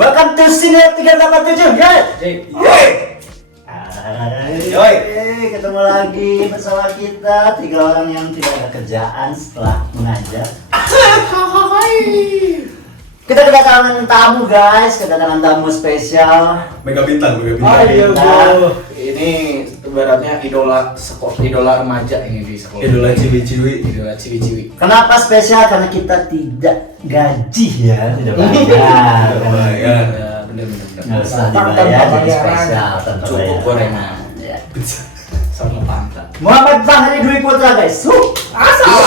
Welcome to Senior 387, guys. Yoi. Ketemu lagi bersama kita tiga orang yang tidak ada kerjaan setelah mengajar. Kita kedatangan tamu, guys. Kedatangan tamu spesial. Mega bintang. Oh iya Bintang. bro, ini ibaratnya idola remaja ini di sekolah. Idola ciwi-ciwi. Idola ciwi-ciwi. Kenapa spesial? Karena kita tidak gaji ya, tidak bayar. Bayar. Ya, bener. Nggak usah Tanpa dibayar, jadi bayaran. spesial tanpa Cukup bayar. gorengan Ya. sama pantat. Muhammad Fahri Dwi Putra, guys. Dwi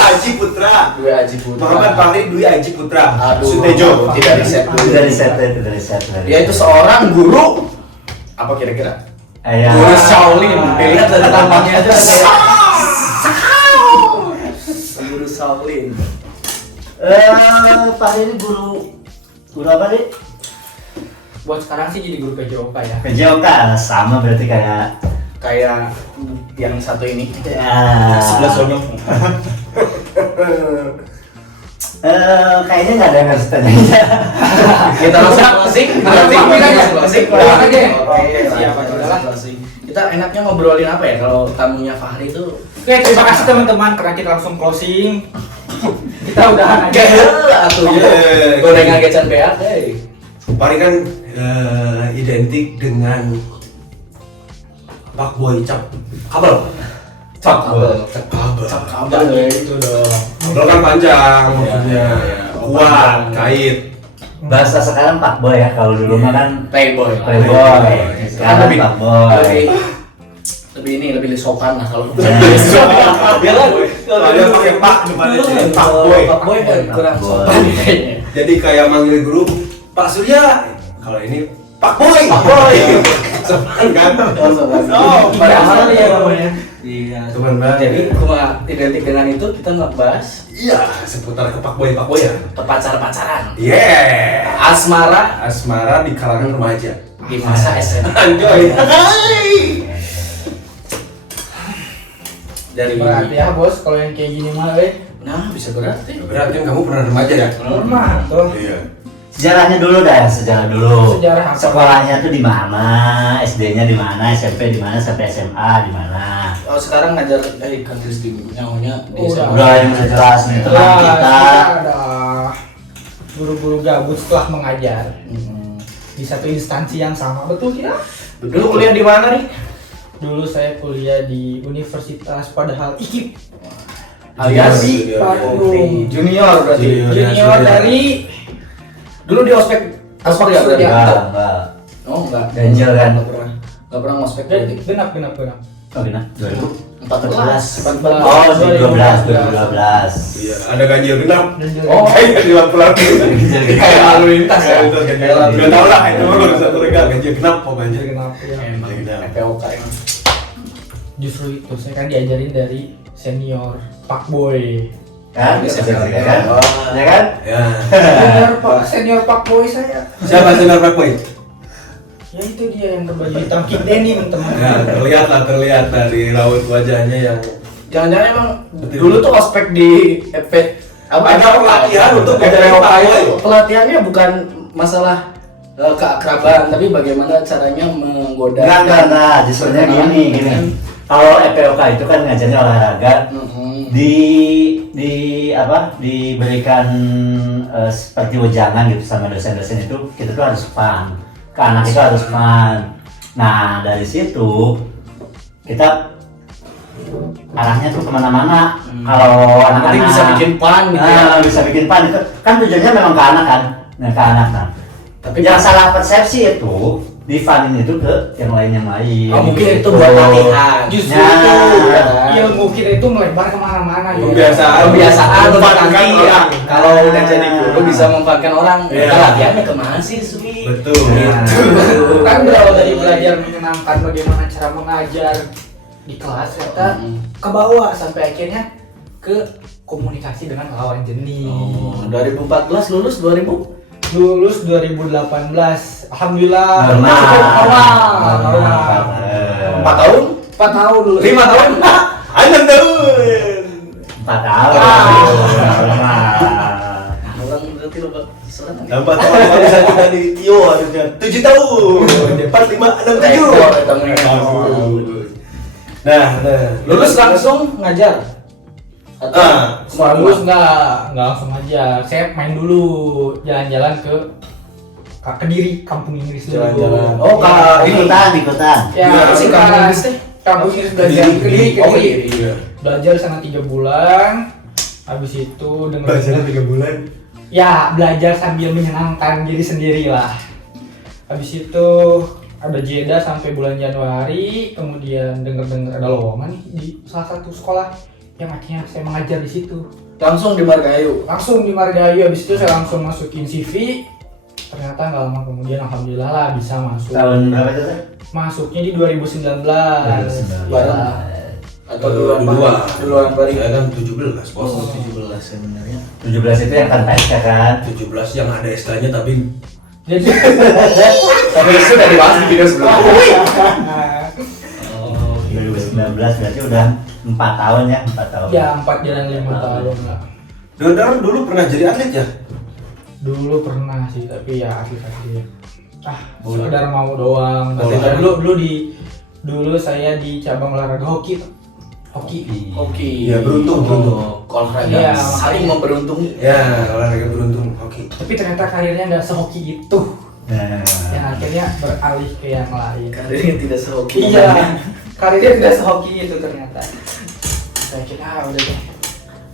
Aji Putra. Dua Aji Putra. Muhammad Fahri Dwi Aji Putra. Aduh, Sutejo. tidak riset dulu. Tidak riset. Dia itu seorang guru. Apa kira-kira? Ayah. Guru Shaolin. Dilihat dari tampangnya aja. Guru Shaolin. Fahri ini guru apa nih? Buat sekarang sih jadi guru PJOK ya. PJOK sama berarti kayak Kayak yang satu ini. ya. Sebelah sonyong. Kayaknya nggak ada yang harus tanya. Kita langsung closing. Closing. Oke. Oke, Siap, adalah. closing. Kita enaknya ngobrolin apa ya kalau tamunya Fahri itu? Oke, terima kasih teman-teman karena kita langsung closing. Kita udahan aja. Atuh Iya. gorengan gecan beak, hey. Fahri kan identik dengan Pak Boy Cap Kabel. Cap kabel. Cap Kabel itu dong. Kabel kan panjang maksudnya. Iya. Kuat, kait. Bahasa sekarang Pak Boy ya, kalau dulu mah kan Playboy. Playboy. Kan Sekarang lebih Pak Boy. lebih sopan lah kalau Dia kan ada pakai Pak depannya jadi Pak Boy. Pak Boy kan kurang sopan kayaknya. Jadi kayak manggil guru Pak Surya. Kalau ini Pak Boy. Pak Boy. Sopan kan? Oh, padahal ya namanya. Iya, teman banget. Jadi cuma identik dengan itu kita ngebahas Iya, seputar ke Pak Boy ya. pacaran. Yeah. Asmara Asmara di kalangan remaja. di masa SMA. Anjoy. Dari Berarti ya bos, kalau yang kayak gini mah, Nah, bisa berarti. Berarti kamu pernah remaja ya? normal tuh. Iya. Sejarahnya dulu dah, sejarah dulu. Sejarah apa? Sekolahnya tuh di mana? SD-nya di mana? SMP di mana? Sampai SMA di mana? Oh, sekarang ngajar kampus di nyahunya di Udah. SMA. Udah yang udah jelas nih tentang kita. adalah guru-guru gabut setelah mengajar Hmm. di satu instansi yang sama, betul tidak? Dulu kuliah di mana nih? Dulu saya kuliah di Universitas Padahal IKIP. Alias Junior, Bandung. junior berarti. Junior dari Dulu di ospek nggak berarti? Enggak. Oh enggak. Ganjil kan? Nggak pernah ngospek berarti. genap. Oh, gimana? 14. Oh, 2012. Iya, ada ganjil genap. Oh, Kayak di lampu-lampu. kayak lalu lintas ya. Kayak lintas ganjil. Nggak tahu lah itu mah kalau satu regal ganjil genap kok ganjil. Genap, ya. Emang Genap. FPOK emang. Justru itu saya kan diajarin dari senior Pak Boy. Kan? Ini Bisa senior kan? Oh. Ya kan? Ya. Senior Pak Boy saya. Siapa senior Pak Boy? Ya itu dia yang berbaju hitam Kid Denim teman. Ya, terlihat dari raut wajahnya yang Jangan-jangan emang Betul. dulu tuh ospek di FP Ada pelatihan untuk FPOK Pak Boy. itu pelatihannya bukan masalah keakraban, tapi bagaimana caranya menggoda. Enggak. Justrunya gini. Kalau EPOK itu kan ngajarnya olahraga, diberikan seperti wejangan gitu sama dosen-dosen itu, kita tuh harus fun, ke anak itu harus fun. Nah dari situ kita arahnya tuh kemana-mana. Kalau anak-anak Penting bisa bikin fun gitu ya. bisa bikin fun itu kan tujuannya memang ke anak kan, ke anak. Nah, Tapi yang salah persepsi itu di funin itu ke yang lain. Oh, mungkin itu buat latihan. Justru Nah. itu ilmu kita itu melebar kemana-mana. ya. Kebiasaan untuk Memfankan nanti ya. orang. Kalau udah jadi guru bisa memfankan orang. Iya. Kita latihannya kemana sih, Sumi? betul. Kan berawal dari belajar menyenangkan bagaimana cara mengajar di kelas, kita ke bawah sampai akhirnya ke komunikasi dengan lawan jenis. Oh, 2014 lulus 2000? Lulus 2018, alhamdulillah. Normal. Masuk awal. Normal. 4 tahun? 4 tahun lulus. 5 tahun? 6 tahun. 4 tahun. Orang seperti lo seorang. Tambah tahun bisa kita di Tio harusnya 7 tahun. 4, 5, 6, 7. Nah, Lulus langsung ngajar. Atau lulus nggak langsung aja. Saya main dulu jalan-jalan ke Kediri, kampung Inggris dulu. Jalan-jalan. Oh, ikutan. Ya, Gimana sih kampung Inggris teh? Kampung Inggris belajar Kediri. Iya. Belajar sana 3 bulan. Habis itu Belajar 3 bulan. Ya, belajar sambil menyenangkan diri sendiri lah. Habis itu ada jeda sampai bulan Januari, kemudian dengar-dengar ada lowongan nih di salah satu sekolah yang akhirnya saya mengajar di situ. Langsung di Margahayu. Langsung di Margahayu, habis itu saya langsung masukin CV. Ternyata nggak lama kemudian alhamdulillah lah bisa masuk. Tahun berapa itu teh? Masuknya di 2019. 2019. Bareng. Atau duluan bari. Saya kan 17, Bos. 17 sebenarnya. 17 itu yang tanpa kan? 17 yang ada SK-nya tapi Jadi Tapi itu udah dibahas di video sebelumnya. Oh, 2019 berarti udah 4 tahun ya, 4 tahun. ya 4 jalan 5 tahun lah. Dodar dulu pernah jadi atlet ya? Dulu pernah sih, tapi ya atlet-atlet. Bola. Sekedar mau doang. Bola. Tapi dulu saya di cabang olahraga hoki. Hoki. Oke. Iya, beruntung. Olahraga Iya, saling memberuntungi. Ya, olahraga beruntung. Oke. Tapi ternyata karirnya nggak sehoki itu. Nah, Yang akhirnya beralih ke yang lain. Karirnya tidak sehoki. Iya, karirnya tidak sehoki itu ternyata. Saya kira udah deh,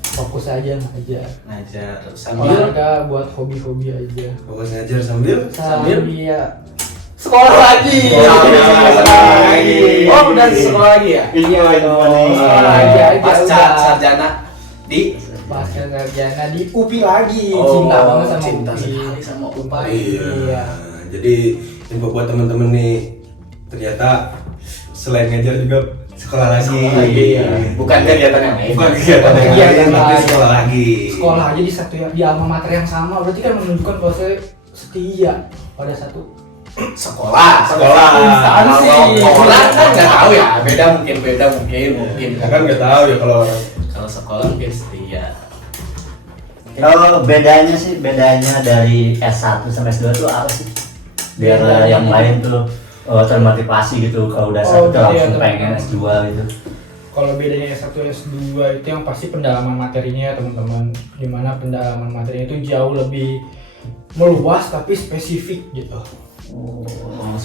fokus aja ngajar. Ngajar sambil Olahraga buat hobi-hobi aja. Fokus ngajar sambil Sambil ya sekolah lagi. sekolah lagi. Oh, udah sekolah lagi ya? iya itu Sekolah lagi aja Pasca udah. sarjana di Pasca sarjana di UPI lagi. Oh, Cinta banget sama cinta UPI. sekali sama UPI. Iya. Jadi info buat temen-temen nih, ternyata selain ngajar juga sekolah lagi. Sekolah lagi, ya. Bukan kegiatan yang lain. Bukan kegiatan yang Kegiatan lain, tapi lain. sekolah lagi. Sekolah aja di satu di alma mater yang sama, berarti kan menunjukkan kalau saya setia pada satu Sekolah. Instansi. Kalau orang kan nggak tahu ya. Beda mungkin. Ya kan nggak tahu ya kalau orang. Kalau sekolah mungkin setia. kalau bedanya dari S1 sampai S2 itu apa sih? Biar Bedanya. yang lain tuh termotivasi gitu kalau udah Oh, S1 tuh langsung iya, pengen teman-teman. S2 gitu. Kalau bedanya S1 S2 itu yang pasti pendalaman materinya ya teman-teman. Dimana pendalaman materinya itu jauh lebih meluas tapi spesifik gitu.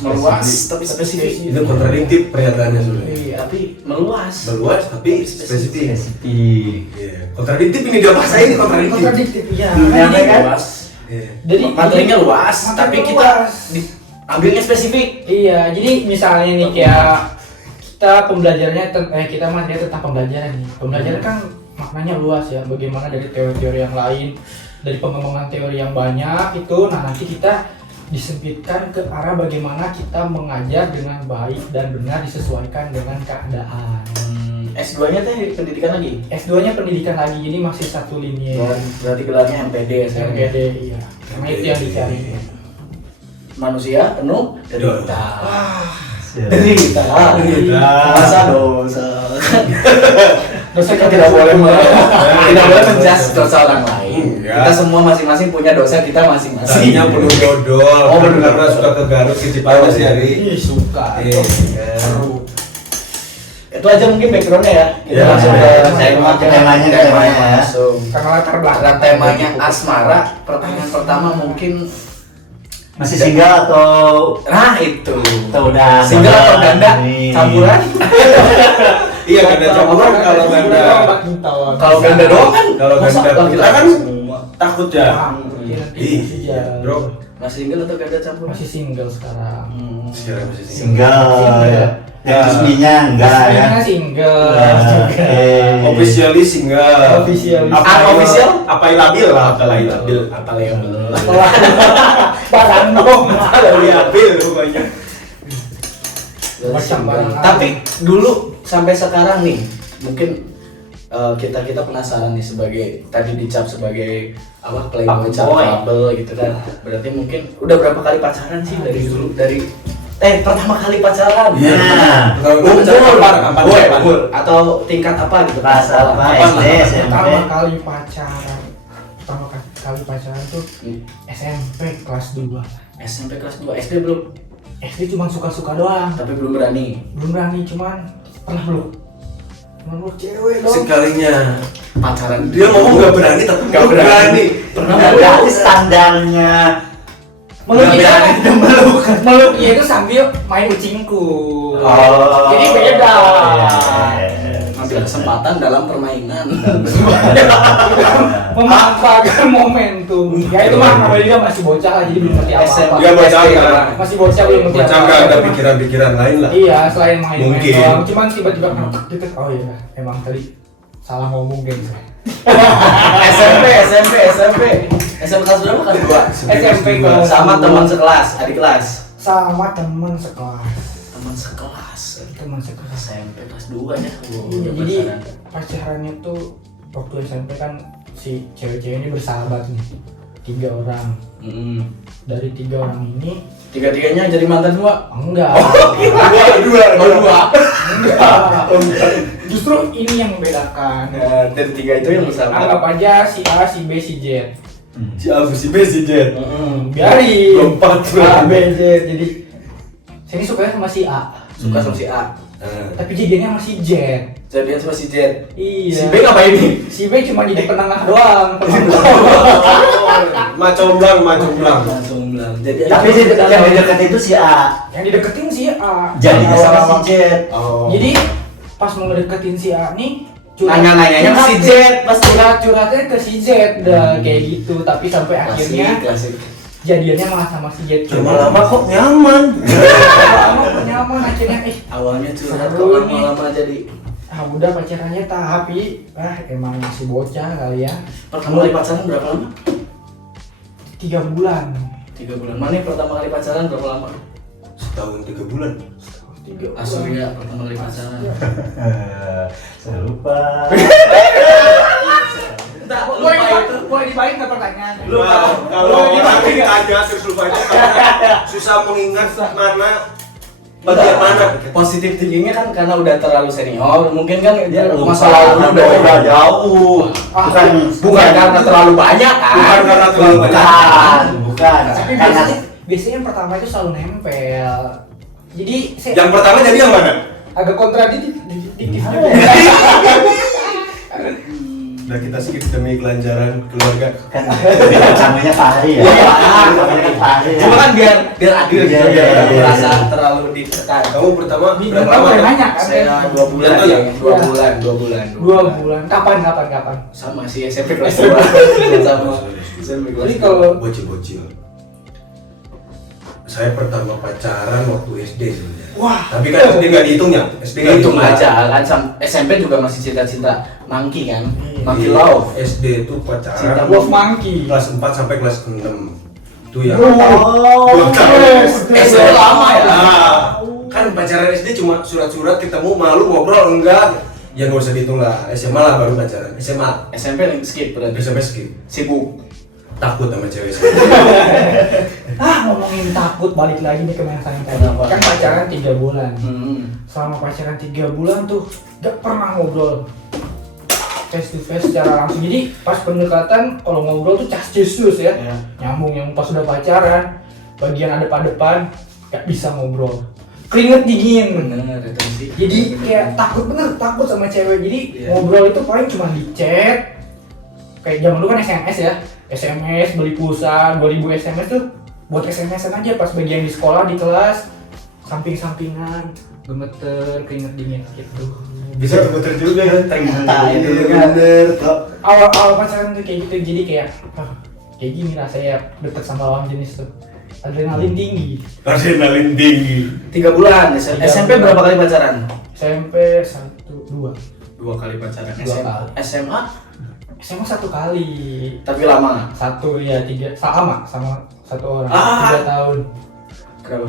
Meluas tapi spesifik. Itu kontradiktif pernyataannya sebenarnya. Iya, tapi meluas. Meluas tapi spesifik. Spesifik. Iya. Kontradiktif ini dia bahasa ini kontradiktif. Kontradiktif ya. Iya, Jadi kan? Luas. Iya. Jadi Materinya luas, materi tapi kita luas. ambilnya spesifik. Iya, jadi misalnya nih kayak kita pembelajarannya kita materi tentang pembelajaran nih. Pembelajaran kan maknanya luas ya. Bagaimana dari teori-teori yang lain, dari pengembangan teori yang banyak itu, nah nanti kita disempitkan ke arah bagaimana kita mengajar dengan baik dan benar disesuaikan dengan keadaan. S2-nya teh pendidikan lagi. S2-nya pendidikan lagi, jadi masih satu linear. Berarti gelarnya MPD ya sekarang. MPD, iya. Karena itu yang dicari. Manusia penuh derita. Derita. Derita. Masa dosa. Dosa Kita tidak boleh tidak boleh menjudge dosa orang lain. Enggak. Kita semua masing-masing punya dosa kita masing-masing. Tadinya penuh dodol. Oh, penuh karena dodol. suka ke Garut ke Cipanas ya hari. Ih, suka. Iya. Seru. Itu aja mungkin backgroundnya ya. Kita Ya, langsung ya. ke Temanya. langsung. Karena latar belakang Dan temanya asmara. Pertanyaan pertama mungkin Masih single atau itu. udah Single atau ganda? Ini. Campuran? Iya, ganda campuran kalau ganda. Kalau ganda doang kan? Kalau masa ganda laki-laki kita kan semua? takut ya. Iya, Bro. Masih single atau ganda campuran? masih single sekarang. Sekarang masih single. Single. Ya. Yang Ya. resminya enggak ya. Resminya single. Oke. Officially single. Officially. Unofficial? Apa labil lah, apa labil. Apa label? Barang dong. Labil pokoknya. Macam barang. Tapi dulu sampai sekarang nih, mungkin kita penasaran nih sebagai tadi dicap sebagai apa playboy, capable gitu kan. Berarti mungkin udah berapa kali pacaran sih dari dulu pertama kali pacaran. Iya. Nah, Umur atau tingkat apa gitu? Kelas apa? Apa? SD, SMP. Pertama kali pacaran. Pertama kali. kali pacaran tuh SMP kelas 2. SMP kelas 2, SD belum? SD cuma suka-suka doang. Tapi belum berani. Belum berani, cuman pernah meluk cewek dong. Sekalinya Pacaran. dia ngomong nggak berani tapi Nggak nggak berani. Pernah Nggak meluk. berarti standarnya. Meluknya meluk. meluknya itu sambil main ucingku. Oh. Jadi beda. Ambil kesempatan dalam permainan. Memanfaatkan momentum. Ya itu mah namanya juga masih bocah lah, jadi belum ngerti apa-apa. Dia bocah kan. Masih bocah belum ngerti Bocah nggak ada pikiran-pikiran lain lah. Iya, selain main-main Mungkin. doang. Cuman tiba-tiba deket. Oh iya, emang tadi salah ngomong gengs. SMP kelas berapa? Kelas 2. SMP kelas Sama teman sekelas, adik kelas. sama temen sekelas. Teman sekelas. SMP kelas 2 ya. Iya, jadi pacarannya tuh waktu SMP kan si cewek-cewek ini bersahabat nih, 3 orang. Dari 3 orang ini Tiga-tiganya jadi mantan semua. enggak, Dua. enggak. Justru ini yang membedakan. Nah, dari 3 itu yang bersahabat. Anggap aja si A, si B, si Z. Si A, si B, si Z. Biarin. Lompat. A, B, Z. Jadi sini sukanya sama si A, Suka sama si A. tapi jadinya sama si Z. Jadian sama si Z. Iya. Si B ngapain nih? Si B cuma jadi penengah doang. Macam blang. Langsung bilang. Jadi Tapi yang di dekat itu si A. Yang dideketin si A. Jadinya sama si Z. Oh. Jadi pas mau ngedeketin si A nih nanya-nanyanya ke si Z pasti. curhatnya ke si Z dah kayak gitu, tapi sampai akhirnya Klasik. jadiannya malah sama si Z. Lama-lama kok nyaman. Lama-lama nyaman akhirnya Awalnya curhat Seru kok nih. lama-lama jadi. udah pacarannya tapi emang masih bocah kali ya. Pertama kali pacaran berapa lama? 3 bulan. 3 bulan. Mana yang pertama kali pacaran berapa lama? Setahun 3 bulan. 3 Asli ya pertama kali pacaran. Saya lupa. Enggak, Boleh dibalik nggak pertanyaan? Kalau orang ditanya terus lupa itu karena susah mengingat mana bagian mana. Positif thinkingnya kan karena udah terlalu senior, mungkin kan Dia lupa. masa lalu udah jauh. bukan karena terlalu banyak kan. Bukan karena terlalu banyak. Bukan. Tapi Karena biasanya yang pertama itu selalu nempel. Jadi saya Yang pertama jadi yang mana? agak kontradiktif. Udah kita skip demi kelancaran keluarga. kan namanya Fahri ya. Namanya Fahri. ya. Cuma kan biar adil gitu, Iya, biar iya, iya. merasa terlalu ditekan. Kamu pertama Di berapa depan lama? boleh nanya kan? Saya 2 bulan Contoh ya, ya? 2 bulan, 2 bulan. 2 bulan. Kapan? Sama si SMP kelas 2 sama SMP kelas Jadi 2. kalau Bocil. Saya pertama pacaran waktu SD sebenarnya. wah, Tapi kan SD nggak dihitung ya? SD nggak hitung dihitung aja kan SMP juga masih cinta-cinta monkey kan. Monkey Iya, love. SD itu Cinta pacaran Wolf Monkey. kelas 4 sampai kelas 6. Itu ya. Oh. SD lama ya. Nah, kan pacaran SD cuma surat-surat ketemu malu ngobrol enggak. Ya nggak usah dihitung lah. SMA lah baru pacaran. SMA. SMP skip berarti. SMP skip. Sibuk. Takut sama cewek. Ngomongin takut, balik lagi nih ke yang tadi. Kenapa? Kan pacaran 3 bulan. Hmm. Selama pacaran 3 bulan tuh gak pernah ngobrol face to face secara langsung. Jadi pas pendekatan kalau ngobrol tuh cas Jesus ya. Iya. Nyambung. Pas udah pacaran bagian depan gak bisa ngobrol. Keringet dingin. Bener retensi. Jadi kayak takut sama cewek. Jadi Iya. ngobrol itu paling cuma di chat. Kayak zaman dulu kan SMS ya. SMS beli pulsa 2000 SMS tuh buat SMS-an aja pas bagian di sekolah di kelas, samping-sampingan, gemeter, keringet dingin gitu. Bisa gemeter juga ya. Ternyata itu bener kok. Awal-awal pacaran tuh kayak gitu, jadi kayak kayak gini rasanya deket sama lawan jenis tuh. Adrenalin tinggi. Adrenalin tinggi. 3 bulan. Tiga SMP bulan. berapa kali pacaran? SMP 1, 2. 2 kali pacaran. 2 kali. SMA SMA 1 kali. tapi lama. 1 ya 3 sama 1 orang. Ah. 3 tahun. Kenapa?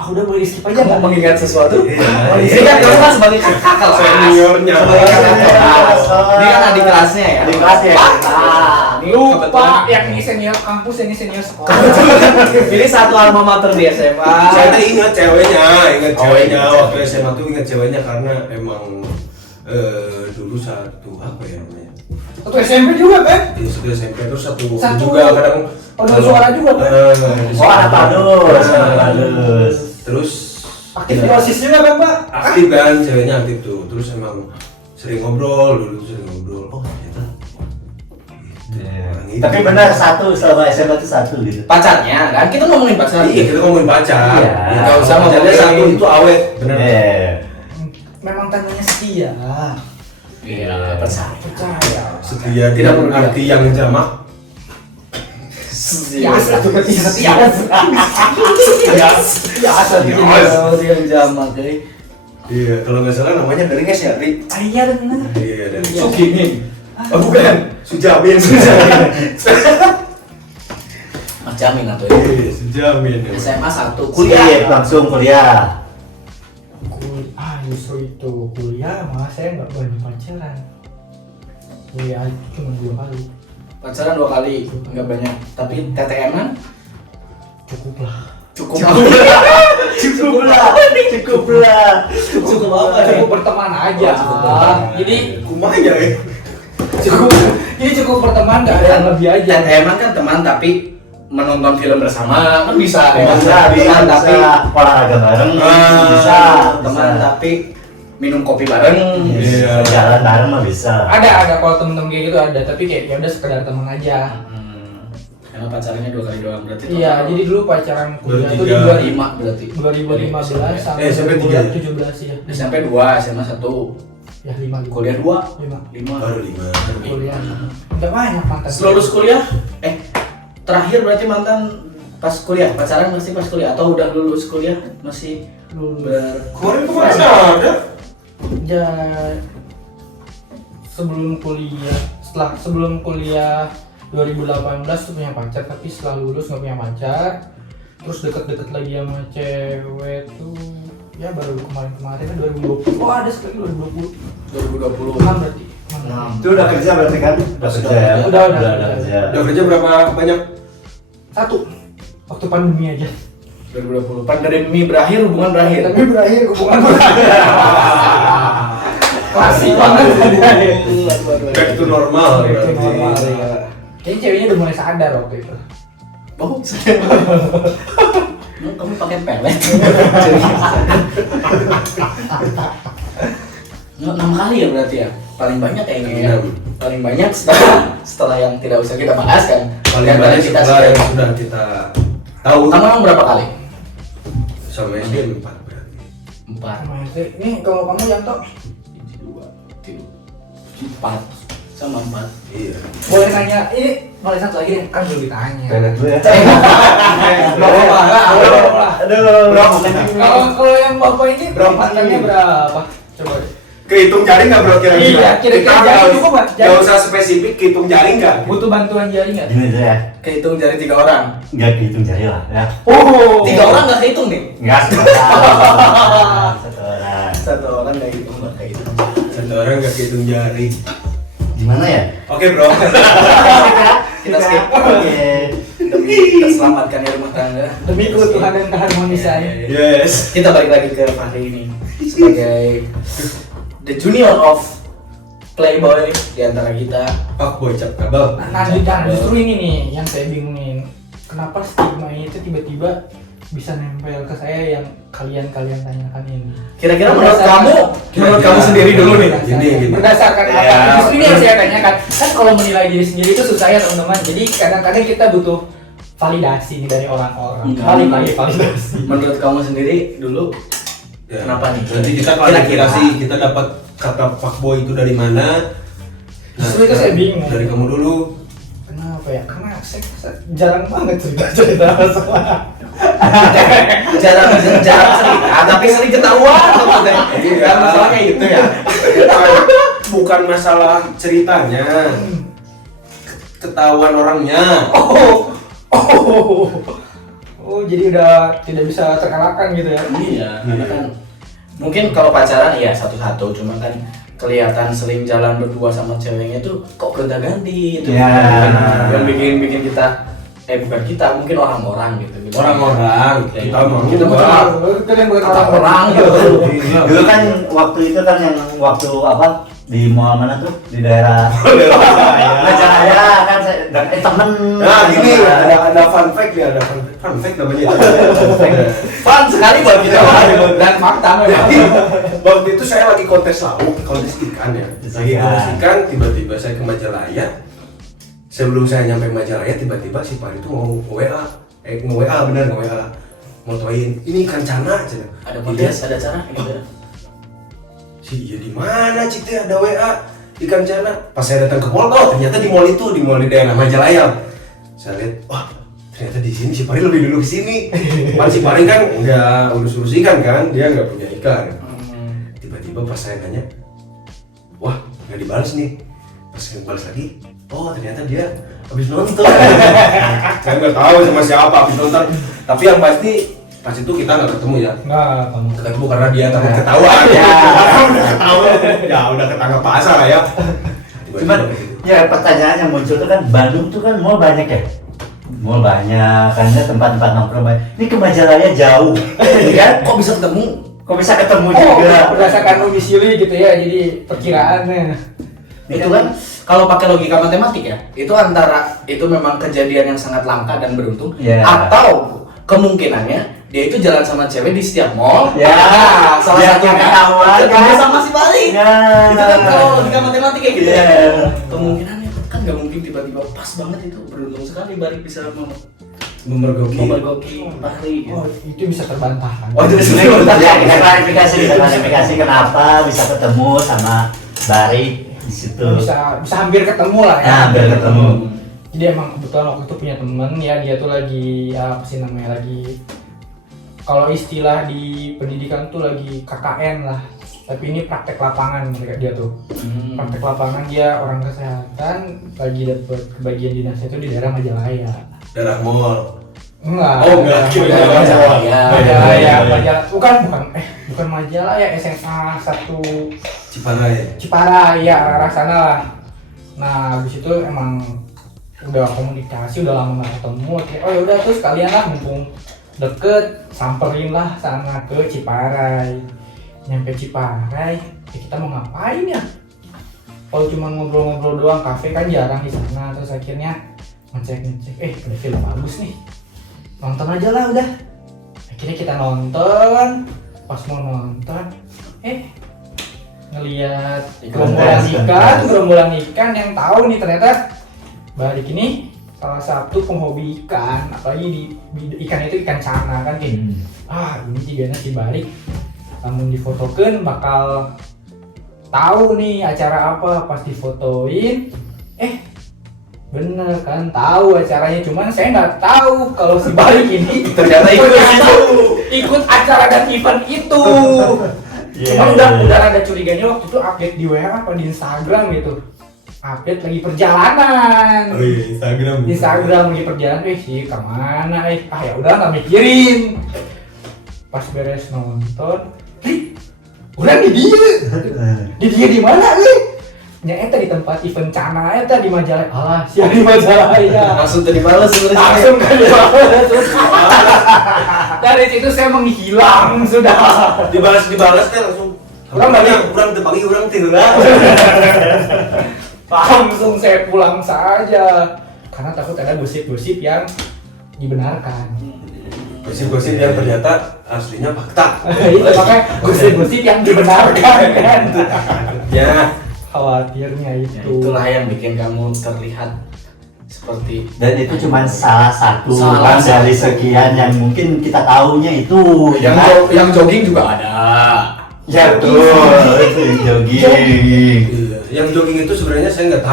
Udah boleh skip aja Kamu nggak? mengingat sesuatu? Iya. Ini kan kamu kan sebagai kakak kelas. Seniornya. Sebagai kakak kelas. Ini kan adik kelasnya ya. Adik kelasnya. Ini Lupa kebetulan- yang ini senior kampus, yang ini senior sekolah. Ini satu alma mater di SMA. Saya tuh ingat ceweknya, ingat waktu SMA tuh ingat ceweknya karena emang dulu satu apa ya namanya? Satu SMP juga kan? Di satu SMP terus satu Satu. juga kadang Paduan suara juga kan? Oh, anak padus, anak padus. Terus Aktif di OSIS juga kan Pak? aktif kan, ceweknya aktif tuh. Terus emang sering ngobrol, dulu tuh sering ngobrol. Oh ternyata orang itu. Tapi benar satu selama SMA itu satu gitu. Pacarnya kan kita ngomongin pacar. Iya, kita ngomongin pacar. Iya. Nggak usah Ngomongin- pacarnya satu itu awet. Bener. Iya. Memang tandanya setia. Iya, percaya. Percaya. Setia Tidak tidak perlu arti yang jamak. Biasa tuh setia. Biasa bikin yang jamak guys. Iya, kalau nggak salah namanya dari Nges ya, Ri. Iya benar. Iya, dari Iya. Sukimin. Oh bukan, Sujamin, Sujamin. Mas Jamin atau Iya, Sujamin. SMA 1 Skip, kuliah. langsung kuliah. Justru itu kuliah malah saya nggak berani pacaran. Kuliah cuma 2 kali. Pacaran 2 kali, enggak banyak. Tapi TTM-an Cukup lah. cukup. Cukup lah. Cukup apa nih? Cukup berteman aja. Oh, cukup berteman. Jadi Kumanya ya. cukup. Jadi cukup berteman nggak ada yang lebih aja. TTM-an kan teman tapi menonton film bersama kan bisa ya. Bisa, Teman tapi olahraga bareng, bisa, teman tapi minum kopi bareng. Iya. jalan bareng mah bisa. Ada kalau temen-temen kayak gitu ada, tapi kayak ya udah sekedar teman aja. Karena pacarannya 2 kali doang berarti. Iya, jadi dulu pacaran kuliah tuh di 5 berarti. 2015 sampai SMP 3 ya? 2017 ya. SMP 2, SMA 1, Ya 5 gitu. kuliah 2, 5 5. Baru 5. kuliah. Udah banyak mantan. Lulus kuliah? Terakhir berarti mantan pas kuliah, pacaran masih pas kuliah atau udah lulus kuliah masih Lulus. Kemarin kemana ada? Ya sebelum kuliah 2018 tuh punya pacar, tapi setelah lulus nggak punya pacar. Terus deket-deket lagi sama cewek tuh ya baru kemarin kan 2020. Oh ada sekali 2020. 2020. 6 berarti. 6. Itu udah kerja berarti kan? Udah kerja ya? Udah kerja. Udah kerja berapa banyak? 1 waktu pandemi aja. 2020. Pandemi berakhir, hubungan berakhir. Tapi berakhir hubungan berakhir. Klasik banget. Back to normal. Back to berarti. normal, ya. Kayaknya ceweknya udah mulai sadar waktu itu. Oh, kamu pakai pelet. 6 kali ya berarti ya. Paling banyak kayaknya ya. Paling banyak setelah yang tidak usah kita bahas kan. Paling Yang banyak tadi kita setelah yang share. sudah kita tahu. Kamu emang berapa kali? Sama SD 4 berarti. 4. Sama SD. Nih kalau kamu Yanto 4 sama 4. Iya. boleh nanya, ini boleh satu lagi kan belum ditanya. Pelet gue ya. Kalau yang bapak ini Berapa? mantannya berapa? Coba. Kehitung jari nggak bro kira-kira? Iya, kira-kira Kita jari nggak cukup nggak? nggak usah spesifik, kehitung jari nggak? Butuh bantuan jari nggak? Gini aja ya, Kehitung jari 3 orang. nggak dihitung jari lah ya. Oh. 3 orang nggak kehitung nih. Nggak satu orang. Satu orang. 1 orang nggak kehitung, nggak kehitung. Satu orang nggak kehitung jari. Gimana ya? Oke bro. Kita skip. Oke. Demi terselamatkannya rumah tangga. Demi keutuhan dan keharmonisan. Yes. Kita balik lagi ke Fahri ini sebagai the junior of Playboy di antara kita. Pak boy cap kabel. Nah, justru ini nih yang saya bingungin. Kenapa stigma ini tuh tiba-tiba bisa nempel ke saya yang kalian tanyakan ini? Kira-kira menurut kamu sendiri dulu nih. Gini. Berdasarkan apa? Ya. Justru ini yang saya tanyakan. Kan kalau menilai diri sendiri itu susah ya teman-teman. Jadi kadang-kadang kita butuh validasi nih dari orang-orang. Balik lagi validasi. Menurut kamu sendiri dulu Ya. kenapa nih? Nanti kita klarifikasi, kita dapat kata fuckboy itu dari mana? Justru itu saya bingung. Dari kamu dulu. Kenapa ya? Karena saya jarang banget cerita masalah. Jarang cerita, tapi sering ketahuan maksudnya. Kan masalahnya itu ya. Bukan masalah ceritanya, ketahuan orangnya. Oh, jadi udah tidak bisa terkalahkan gitu ya? Iya, karena kan mungkin kalau pacaran ya satu-satu, cuma kan kelihatan sering jalan berdua sama ceweknya tuh kok gonta-ganti itu. Ya. Yang bikin kita bukan kita, mungkin orang-orang gitu. Orang-orang, kita mau Kita mau Wah. Kalian bukan orang-orang gitu. Iya. Dulu kan waktu itu kan yang waktu apa di mall mana tuh di daerah Majalaya kan saya temen. Nah gini ada fun fact nih, ada fun fact namanya. Fun sekali buat kita dan fakta memang. Jadi waktu itu saya lagi kontes lauk, kontes ikan ya. Lagi kontes ikan, tiba-tiba saya ke Majalaya. Sebelum saya nyampe Majalaya, tiba-tiba si Pak itu mau WA, bener nge-WA, motoin ini ikan cana aja. Ada podcast, ada cara gitu. Si iya di mana Cik teh ada WA ikan cana. Pas saya datang ke mall, oh ternyata di mall itu, di mall di daerah Majalaya. Saya lihat, wah ternyata di sini si Pari lebih dulu ke sini. Padahal si Pari kan nggak urus ikan kan, dia nggak punya ikan. Tiba-tiba pas saya nanya, wah nggak dibalas nih. Pas saya balas lagi, oh ternyata dia habis nonton. Saya nggak tahu sama siapa habis nonton. Tapi yang pasti pas itu kita nggak ketemu ya. Nggak kamu. Ketemu karena dia takut ketahuan. Ya. Udah ketahuan. Ya udah ketangkep pasar lah ya. Cuman ya pertanyaan yang muncul tuh kan Bandung tuh kan mall banyak ya. Mall banyak, karena tempat-tempat nongkrong banyak. Ini ke Majalaya jauh, kan? Kok bisa ketemu? Kok bisa ketemu Oh, juga? berdasarkan domisili gitu ya, jadi perkiraannya. Itu kan kalau pakai logika matematik ya, itu antara itu memang kejadian yang sangat langka dan beruntung, Ya. atau kemungkinannya dia itu jalan sama cewek di setiap mall. Ya. Nah, salah Dia satunya ketahuan, ketemu kan? sama si Bali. Ya. Itu kan kalau logika matematik kayak gitu. Ya. Kemungkinannya kan nggak mungkin tiba-tiba pas banget itu, beruntung sekali Bali bisa Memergoki. memergoki Bali. Oh, itu bisa terbantahkan. Oh, itu bisa Ya, kita klarifikasi kenapa bisa ketemu sama Bari di situ. bisa hampir ketemu lah ya. Ya, hampir ketemu. Jadi emang kebetulan waktu itu punya temen ya, dia tuh lagi apa sih namanya, lagi kalau istilah di pendidikan tuh lagi KKN lah, tapi ini praktek lapangan mereka dia tuh. Praktek lapangan, dia orang kesehatan lagi dapet kebagian dinasnya itu di daerah Majalaya. Daerah mall. Enggak. Oh, enggak. Daerah Majalaya. Majalaya, Majalaya. Bukan Majalaya, SMA 1 Ciparai. Cipara, ya arah sana lah. Nah, habis itu emang udah komunikasi, udah lama nggak ketemu. Kayak, oh yaudah terus kalian lah mumpung deket, samperin lah sana ke Ciparai. Nyampe Ciparai, ya kita mau ngapain ya? Kalau cuma ngobrol-ngobrol doang, kafe kan jarang di sana. Terus akhirnya ngecek, ada film bagus nih, nonton aja lah udah. Akhirnya kita nonton, pas mau nonton, ngelihat gerombolan ikan yang tahu nih ternyata balik ini salah satu penghobi ikan, apalagi di ikan itu ikan cana kan gini. Ini jigana si balik, namun difotokan bakal tahu nih acara apa. Pas difotoin, bener kan tahu acaranya, cuman saya nggak tahu kalau si balik ini Ternyata ikut acara dan event itu. Cuman udah ada curiganya waktu itu update di WA apa di Instagram gitu, update lagi perjalanan. Oh iya, Instagram lagi perjalanan, sih kemana ya udah nggak mikirin. Pas beres nonton, udah di dia di mana nya eta di tempat event cana eta di Majalaya. Alah, siapa di Majalaya? Langsung dibales Langsung kan dibales. Dari situ saya menghilang sudah. Dibalas teh langsung. Urang tepagi urang tidur lah. Langsung saya pulang saja karena takut ada gosip-gosip yang dibenarkan. Gosip-gosip yang ternyata aslinya fakta. Itu makanya gosip-gosip yang dibenarkan kan. Ya. Khawatirnya itu. Itulah yang bikin kamu terlihat seperti, Dan itu cuma salah satu Salah kan dari satu. sekian yang mungkin kita tahunya itu. yang ya kan? yang jogging juga ada. Ya betul, itu yang jogging. Iya. Yang jogging itu sebenarnya saya nggak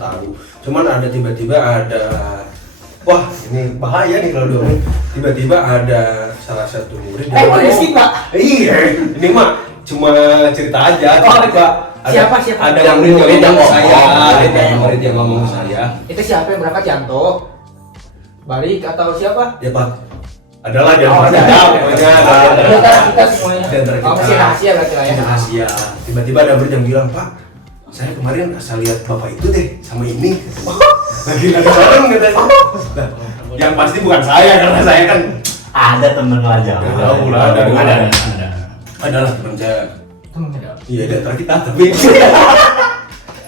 tahu. Cuman ada tiba-tiba ada, wah ini bahaya nih kalau diomongin. Tiba-tiba ada salah satu murid. Polisi Pak. Iya, ini mah cuma cerita aja. Oh, Pak. siapa? Ada murid yang ngomong ke saya, ada murid yang ngomong ke saya. Itu siapa yang berangkat, Yanto? Balik atau siapa? Ya Pak, adalah dia Oh, ada. Kita semuanya. Di antara kita. Masih rahasia berarti lah ya. Rahasia. Tiba-tiba ada murid yang bilang, Pak, saya kemarin asal lihat bapak itu deh sama ini. Lagi bareng katanya. Nah, yang pasti bukan saya karena saya kan Ada temen aja. Tahu lah, ada. Adalah teman saya. temen ya. Iya, di antara kita tapi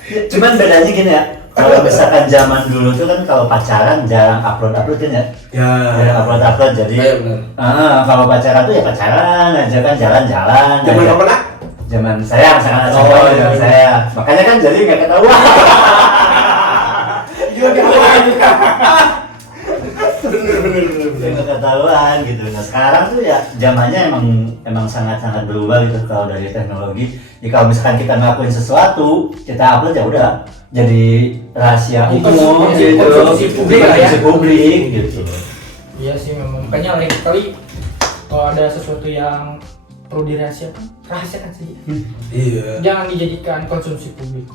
Cuman bedanya gini ya, kalau misalkan zaman dulu tuh kan kalau pacaran jarang upload kan ya. ya Jarang upload jadi. Iya benar. Kalau pacaran tuh ya pacaran aja kan jalan-jalan. zaman aja. kapan nak? Zaman saya misalkan Oh, zaman iya. saya. Makanya kan jadi nggak ketahuan. bener. Nggak ketahuan gitu. Nah sekarang tuh ya zamannya emang sangat berubah gitu kalau dari teknologi. Jadi kalau misalkan kita ngelakuin sesuatu, kita upload ya udah jadi rahasia umum gitu, Konsumsi publik lah ya. Konsumsi publik gitu. Iya sih memang. Makanya lain kali kalau ada sesuatu yang perlu dirahasiakan, rahasiakan saja. Iya. Jangan dijadikan konsumsi publik.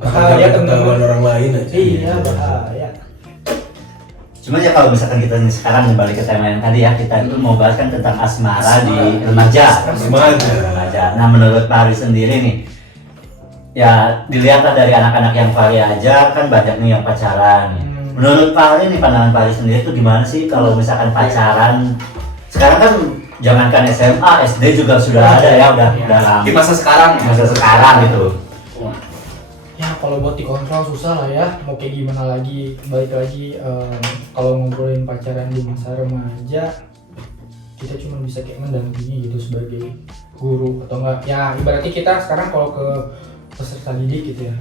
Bahaya Bahaya, ketahuan teman-teman. orang lain aja. Iya, bahaya. Cuma ya kalau misalkan kita nih sekarang balik ke tema yang tadi ya, kita itu mau bahas kan tentang asmara di remaja. Remaja. Nah menurut Pak Hari sendiri nih, ya dilihatlah dari anak-anak yang Pak Hari aja kan banyak nih yang pacaran. Menurut Pak Hari nih, pandangan Pak Hari sendiri itu gimana sih kalau misalkan pacaran? Sekarang kan jangankan SMA, SD juga sudah ada ya, udah dalam Di masa sekarang ya. masa sekarang gitu. Ya kalau buat dikontrol susah lah ya. Mau kayak gimana lagi? Balik lagi kalau ngobrolin pacaran di masa remaja, kita cuma bisa kayak mendampingi gitu sebagai guru atau enggak. Ya ibaratnya kita sekarang kalau ke peserta didik gitu ya,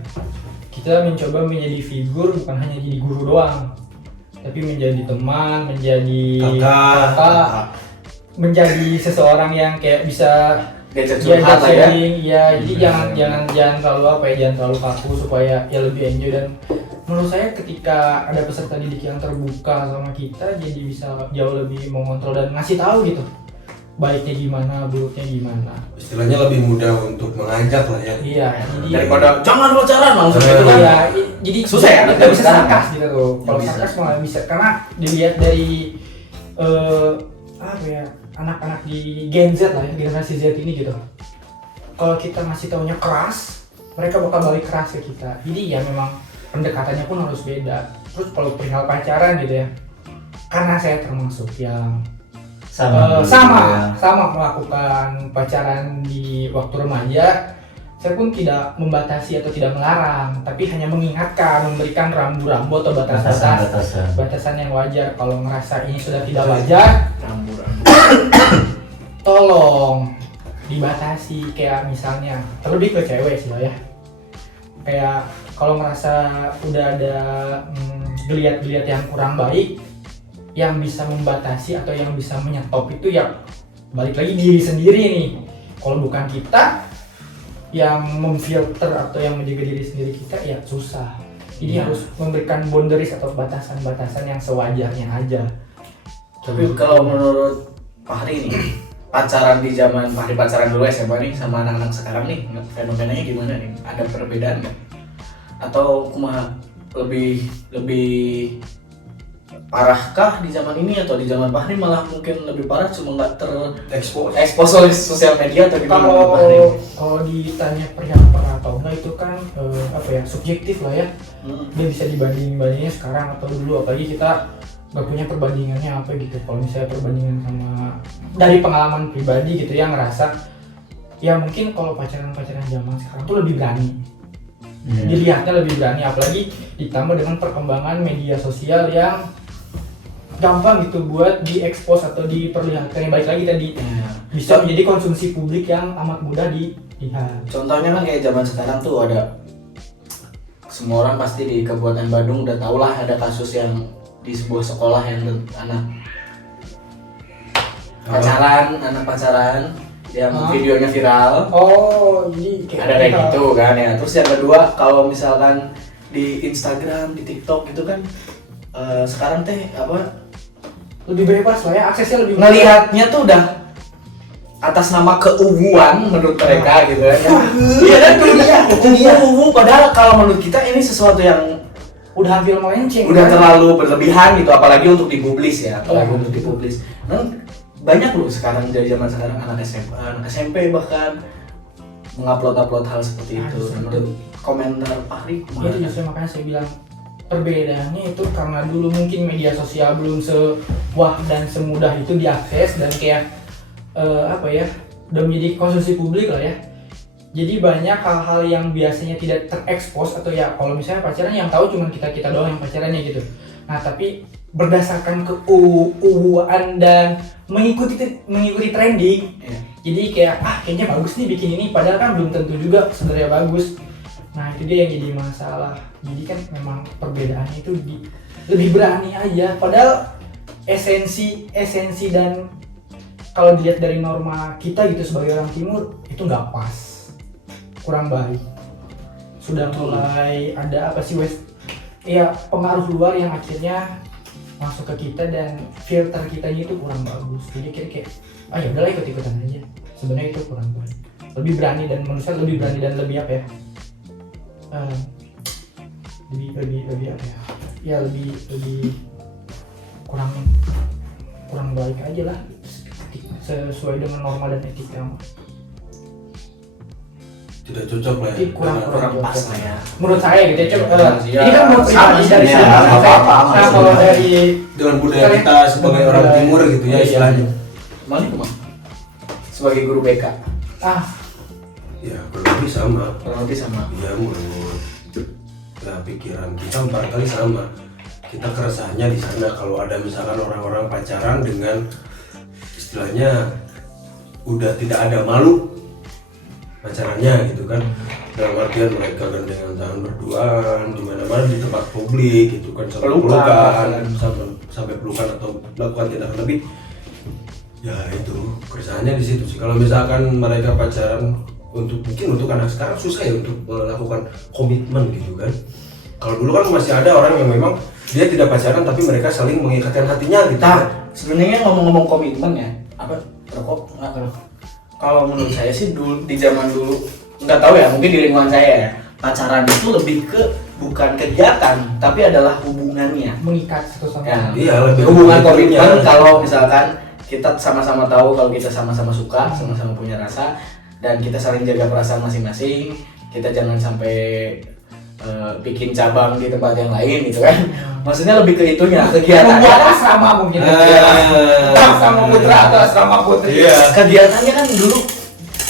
kita mencoba menjadi figur bukan hanya jadi guru doang, tapi menjadi teman, menjadi kakak, menjadi seseorang yang kayak bisa Diajak curhat lah ya. sharing, ya. Jadi jangan terlalu apa ya, jangan terlalu kaku supaya ya lebih enjoy. Dan menurut saya ketika ada peserta didik yang terbuka sama kita, jadi bisa jauh lebih mengontrol dan ngasih tahu gitu baiknya gimana, buruknya gimana. Istilahnya lebih mudah untuk mengajak lah ya. Iya, jadi Daripada jangan pacaran langsung gitu kan. ya, jadi Susah ya, nggak bisa sekarang. sarkas gitu tuh. Kalau Nggak bisa. sarkas malah bisa, karena dilihat dari apa ya, anak-anak di Gen Z lah ya, generasi Z ini gitu. Kalau kita ngasih taunya keras, mereka bakal balik keras ke kita. Jadi ya memang pendekatannya pun harus beda. Terus kalau perihal pacaran gitu ya, karena saya termasuk yang sama melakukan pacaran di waktu remaja, saya pun tidak membatasi atau tidak melarang, tapi hanya mengingatkan, memberikan rambu-rambu atau batasan yang wajar. Kalau ngerasa ini sudah tidak wajar, tolong dibatasi. Kayak misalnya terlebih ke cewek sih lah ya, kayak kalau ngerasa udah ada geliat-geliat yang kurang baik, yang bisa membatasi atau yang bisa menyetop itu ya balik lagi diri sendiri nih. Kalau bukan kita yang memfilter atau yang menjaga diri sendiri kita, ya susah. Jadi harus memberikan boundaries atau batasan-batasan yang sewajarnya aja. Tapi kalau menurut Pak Hari nih, pacaran di zaman Pak Hari pacaran dulu SMA nih sama anak-anak sekarang nih, fenomenanya gimana nih? Ada perbedaan nggak? Atau kumaha lebih parahkah di zaman ini, atau di zaman Pak Hari malah mungkin lebih parah cuma nggak terekspos oleh sosial media atau gimana menurut Pak Hari? Kalau ditanya perihal parah atau enggak itu kan apa ya, subjektif lah ya. Dia bisa dibandingin sekarang atau dulu, apalagi kita nggak punya perbandingannya apa gitu. Kalau misalnya perbandingan sama dari pengalaman pribadi gitu ya, ngerasa ya mungkin kalau pacaran zaman sekarang tuh lebih berani. Dilihatnya lebih berani, apalagi ditambah dengan perkembangan media sosial yang gampang gitu buat diekspos atau diperlihatkan. Yang baik lagi tadi bisa menjadi konsumsi publik yang amat mudah dilihat. Contohnya kan kayak zaman sekarang tuh ada, semua orang pasti di Kabupaten Bandung udah tau lah ada kasus yang di sebuah sekolah yang anak pacaran yang videonya viral. Oh, jadi Ada kayak gitu kan ya. Terus yang kedua, kalau misalkan di Instagram, di TikTok gitu kan, sekarang teh apa, lebih bebas lah ya, aksesnya lebih ngelihatnya tuh udah atas nama keubuan menurut mereka gitu kan. Iya kan, itu dia ubu, padahal kalau menurut kita ini sesuatu yang udah hampir melenceng. udah terlalu berlebihan gitu, apalagi untuk dipublis ya, apalagi untuk dipublis. Nah, banyak loh sekarang dari zaman sekarang anak SMA, anak SMP bahkan mengupload hal seperti itu. Menurut komentar Pak Hari Itu justru makanya saya bilang perbedaannya itu karena dulu mungkin media sosial belum sewah dan semudah itu diakses, dan kayak apa ya, udah menjadi konsumsi publik lah ya. Jadi banyak hal-hal yang biasanya tidak terekspos atau ya kalau misalnya pacaran yang tahu cuma kita doang yang pacarannya gitu. Nah tapi berdasarkan keuuan dan mengikuti trending, jadi kayak kayaknya bagus nih bikin ini, padahal kan belum tentu juga sebenarnya bagus. Nah itu dia yang jadi masalah. Jadi kan memang perbedaannya itu lebih berani aja, padahal esensi dan kalau dilihat dari norma kita gitu sebagai orang timur itu nggak pas, kurang baik. Sudah mulai ada pengaruh luar yang akhirnya masuk ke kita dan filter kitanya itu kurang bagus. Jadi kayak ya udahlah ikut-ikutan aja. Sebenarnya itu kurang baik. Lebih berani dan menurut saya lebih berani dan lebih apa ya? Lebih apa ya? Ya lebih kurang baik aja lah, sesuai dengan norma dan etika. Tidak cocok lah ya. kurang pas lah ya Menurut saya gitu ya. Iya. Ini kan mau pribadi dari ya, saya. apa-apa. Nah kalau dari Dengan budaya kita sebagai orang timur gitu ya istilahnya. Mana itu Bang? Sebagai guru BK Ya kurang lebih sama. Ya menurut pikiran kita barangkali sama. Kita keresahannya di sana kalau ada misalkan orang-orang pacaran dengan istilahnya udah tidak ada malu pacarannya gitu kan, dalam artian mereka gandengan tangan berduaan di mana-mana di tempat publik gitu kan, sampai pelukan sampai pelukan atau melakukan tindakan lebih. Ya itu keresahannya di situ sih. Kalau misalkan mereka pacaran mungkin untuk anak sekarang susah ya untuk melakukan komitmen gitu kan. Kalau dulu kan masih ada orang yang memang dia tidak pacaran tapi mereka saling mengikatkan hatinya gitu. Nah, sebenarnya ngomong-ngomong komitmen ya, rokok nggak? Kalau menurut saya sih dulu di zaman dulu, nggak tahu ya, mungkin di lingkungan saya ya, pacaran itu lebih ke bukan kegiatan, tapi adalah hubungannya. mengikat satu sama Ya, lain. Iya, lebih hubungan komitmennya. komitmen kalau misalkan kita sama-sama tahu kalau kita sama-sama suka, sama-sama punya rasa, dan kita saling jaga perasaan masing-masing. Kita jangan sampai bikin cabang di tempat yang lain gitu kan. Maksudnya lebih ke itunya, kegiatannya. Membuat asrama mungkin. Asrama putra atau asrama putri. Iya. Kegiatannya kan dulu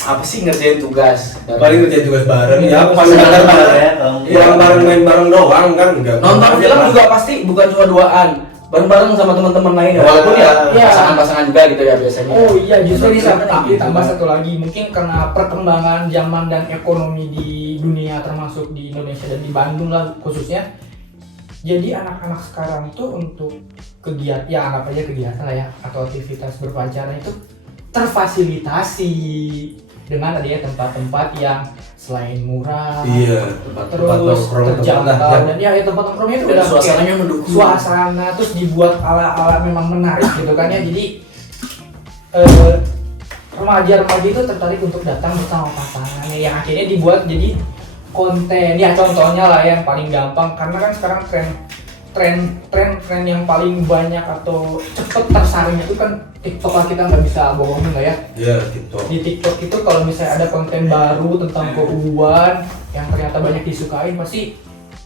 apa sih, ngerjain tugas. Paling ngerjain tugas bareng ya, paling Sebentar bareng ya, pulang bareng main bareng doang kan enggak. Nonton film juga pasti bukan cuma duaan, bareng-bareng sama teman-teman lain ya. Walaupun ya pasangan-pasangan juga gitu ya biasanya. Oh iya, justru Gitu. ditambah satu lagi, mungkin karena perkembangan zaman dan ekonomi di dunia, termasuk di Indonesia dan di Bandung lah khususnya. Jadi anak-anak sekarang tuh untuk kegiatan, ya anggap aja kegiatan lah ya, atau aktivitas berpacaran itu terfasilitasi dengan adanya tempat-tempat yang selain murah, Iya, terus nongkrong, terjangkau, tempat dan ya tempat nongkrongnya itu Dan udah suasananya kayak mendukung. suasana, terus dibuat ala-ala memang menarik gitu kan ya. Jadi remaja-remaja itu tertarik untuk datang bersama pasangannya, yang akhirnya dibuat jadi konten. Ya contohnya lah yang paling gampang, karena kan sekarang tren yang paling banyak atau cepet tersaring itu kan TikTok lah, kita nggak bisa bohongin lah ya. Iya, TikTok. Di TikTok itu kalau misalnya ada konten baru tentang keuuan yang ternyata banyak disukain, pasti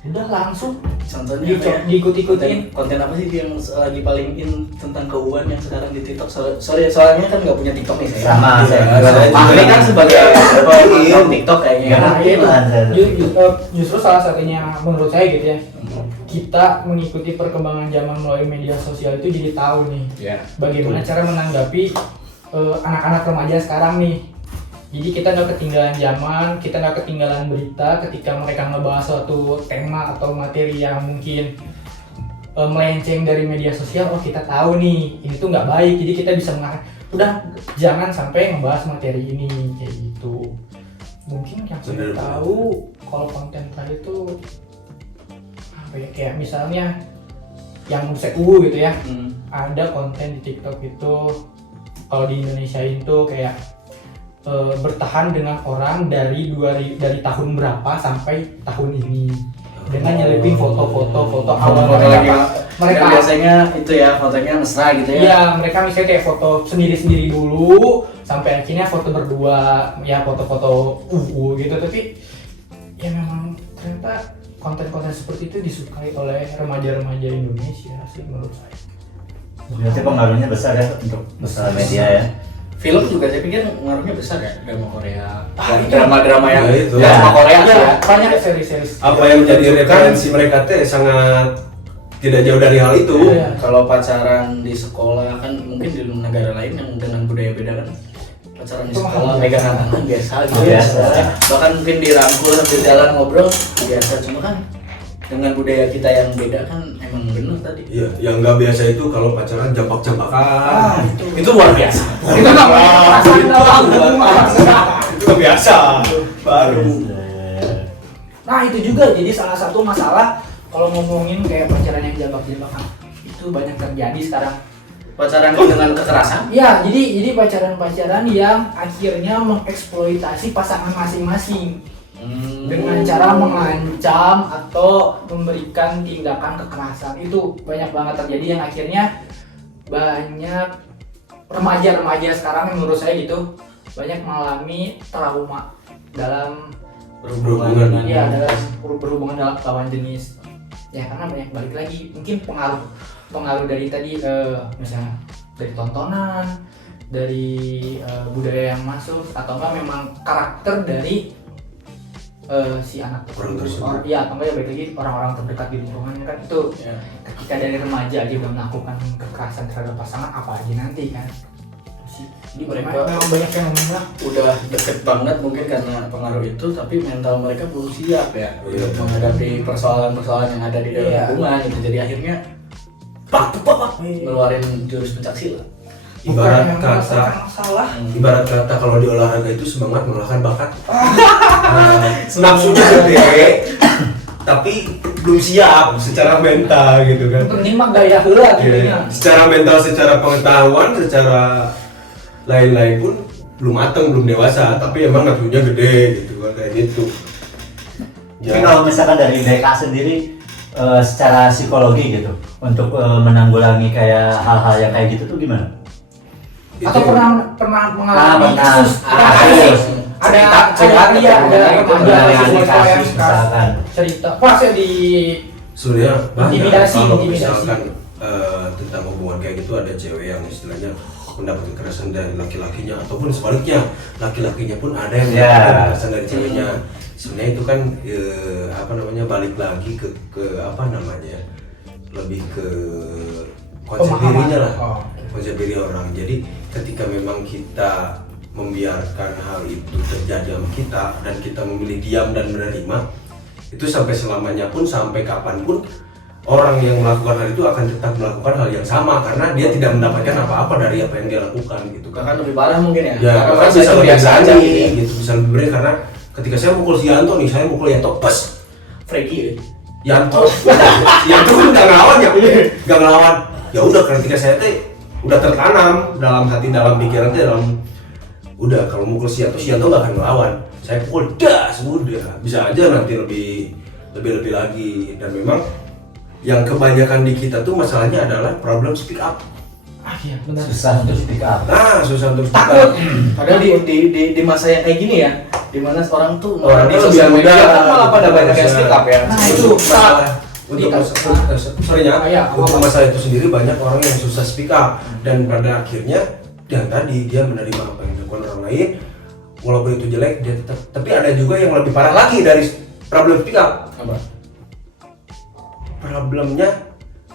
udah langsung Contohnya apa ya? diikut-ikutin. Konten apa sih yang lagi paling in tentang keuangan yang sekarang di TikTok? Soalnya kan nggak punya TikTok nih saya. Sama saya. Ini kan sebagai penonton TikTok kayaknya. Nah, itu Iya. justru salah satunya menurut saya gitu ya. Kita mengikuti perkembangan zaman melalui media sosial itu jadi tahu nih bagaimana cara menanggapi anak-anak remaja sekarang nih. Jadi kita nggak ketinggalan zaman, kita nggak ketinggalan berita ketika mereka ngebahas suatu tema atau materi yang mungkin melenceng dari media sosial. Oh kita tahu nih, ini tuh nggak baik, jadi kita bisa mengarah. Udah jangan sampai ngebahas materi ini kayak gitu. Mungkin yang saya tahu kalau konten tadi itu apa ya, kayak misalnya yang musik gitu ya. Ada konten di TikTok itu kalau di Indonesia itu kayak bertahan dengan orang dari tahun berapa sampai tahun ini dengan nyelipin foto-foto awal mereka biasanya itu ya fotonya mesra gitu ya. Iya, mereka misalnya kayak foto sendiri-sendiri dulu sampai akhirnya foto berdua, ya foto-foto gitu. Tapi ya memang ternyata konten-konten seperti itu disukai oleh remaja-remaja Indonesia sih menurut saya. Berarti pengaruhnya besar ya untuk sosial media ya. Film juga saya pikir ngaruhnya besar ya, drama Korea. Iya. Drama-drama yang Ya, itu. drama Korea sih ya. Banyak seri-seri. Apa yang menjadi referensi mereka teh sangat tidak jauh dari hal itu. Iya. Kalau pacaran di sekolah kan mungkin di negara lain yang dengan budaya beda kan pacaran di sekolah pegangan tangan biasa gitu. Biasa. Bahkan mungkin dirangkul sambil jalan ngobrol biasa, cuma kan dengan budaya kita yang beda kan emang bener tadi. Iya, yang nggak biasa itu kalau pacaran jambak-jambakan. Itu luar biasa. Itu namanya perasaan dalam hubungan. Itu nggak biasa. Baru. Nah itu juga jadi salah satu masalah kalau ngomongin kayak pacaran yang jambak-jambakan itu banyak terjadi sekarang. Pacaran dengan kekerasan. Ya, jadi pacaran-pacaran yang akhirnya mengeksploitasi pasangan masing-masing dengan cara mengancam atau memberikan tindakan kekerasan. Itu banyak banget terjadi yang akhirnya banyak remaja-remaja sekarang yang menurut saya gitu banyak mengalami trauma dalam Berhubungan. ya dalam berhubungan dalam lawan jenis. Ya karena banyak balik lagi mungkin pengaruh dari tadi misalnya dari tontonan, dari budaya yang masuk atau enggak memang karakter dari si anak Orang tersebut. Iya, atau enggak ya balik lagi orang-orang terdekat di lingkungannya kan itu Ya. ketika dari remaja aja udah melakukan kekerasan terhadap pasangan apa aja nanti kan. Jadi Mereka- memang banyak yang ngomong Udah deket banget mungkin karena pengaruh itu, tapi mental mereka belum siap ya Iya. untuk menghadapi persoalan-persoalan yang ada di dalam Iya. hubungan gitu. Jadi akhirnya ngeluarin jurus pencak silat. Ibarat kata, masalah. ibarat kata kalau di olahraga itu semangat mengalahkan bakat. Nafsunya gede, tapi belum siap secara mental gitu kan. Penting mah gaya heula gitu Iya. nya. Secara mental, secara pengetahuan, secara lain-lain pun belum mateng, belum dewasa, tapi emang nafsunya gede gitu kan kayak gitu. Tapi kalau misalkan dari BK sendiri secara psikologi gitu untuk menanggulangi kayak hal-hal yang kayak gitu tuh gimana? Atau pernah mengalami pernah. kasus Kasus. ada Cerita iya ada gitu, remaja menangani siswa kasus yang misalkan. cerita pas ya di Sebenarnya banyak Intimidasi, kalau intimidasi. misalkan tentang hubungan kayak gitu ada cewek yang istilahnya mendapat kekerasan dari laki-lakinya ataupun sebaliknya laki-lakinya pun ada yang Ya. mendapat kekerasan dari ceweknya. Sebenarnya itu kan apa namanya balik lagi ke apa namanya lebih ke konsep Pemahaman. dirinya lah, Oh. konsep diri orang. Jadi ketika memang kita membiarkan hal itu terjadi sama kita dan kita memilih diam dan menerima, itu sampai selamanya pun sampai kapanpun orang yang melakukan hal itu akan tetap melakukan hal yang sama karena dia tidak mendapatkan apa-apa dari apa yang dia lakukan gitu kan. Bahkan lebih parah mungkin ya. Ya, Karena bahkan merasa bisa itu lebih biasa aja berani, gitu. gitu, bisa lebih berani karena ketika saya mukul si Yanto nih, saya mukul Yanto, pas Freaky ya. Yanto, Yanto kan nggak ngelawan ya, nggak ngelawan. Ya udah, ketika saya teh udah tertanam dalam hati, dalam pikiran teh, dalam udah kalau mukul si Yanto nggak akan ngelawan. Saya pukul das, udah bisa aja nanti lebih lagi. Dan memang yang kebanyakan di kita tuh masalahnya adalah problem speak up. Ah iya benar. Susah untuk speak up. Nah, susah untuk speak Takut. up. Padahal di masa yang kayak gini ya, di mana orang tuh Orang di tuh sosial lebih media mudah, kan malah pada gitu, banyak yang bisa. speak up ya. Nah, itu. Untuk masalah untuk Kita- sorry ya, Ah, untuk apa-apa. masalah itu sendiri banyak orang yang susah speak up dan pada akhirnya yang tadi dia menerima apa yang dilakukan orang lain walaupun itu jelek dia tetap, tapi ada juga yang lebih parah lagi dari problem speak up. Apa? Problemnya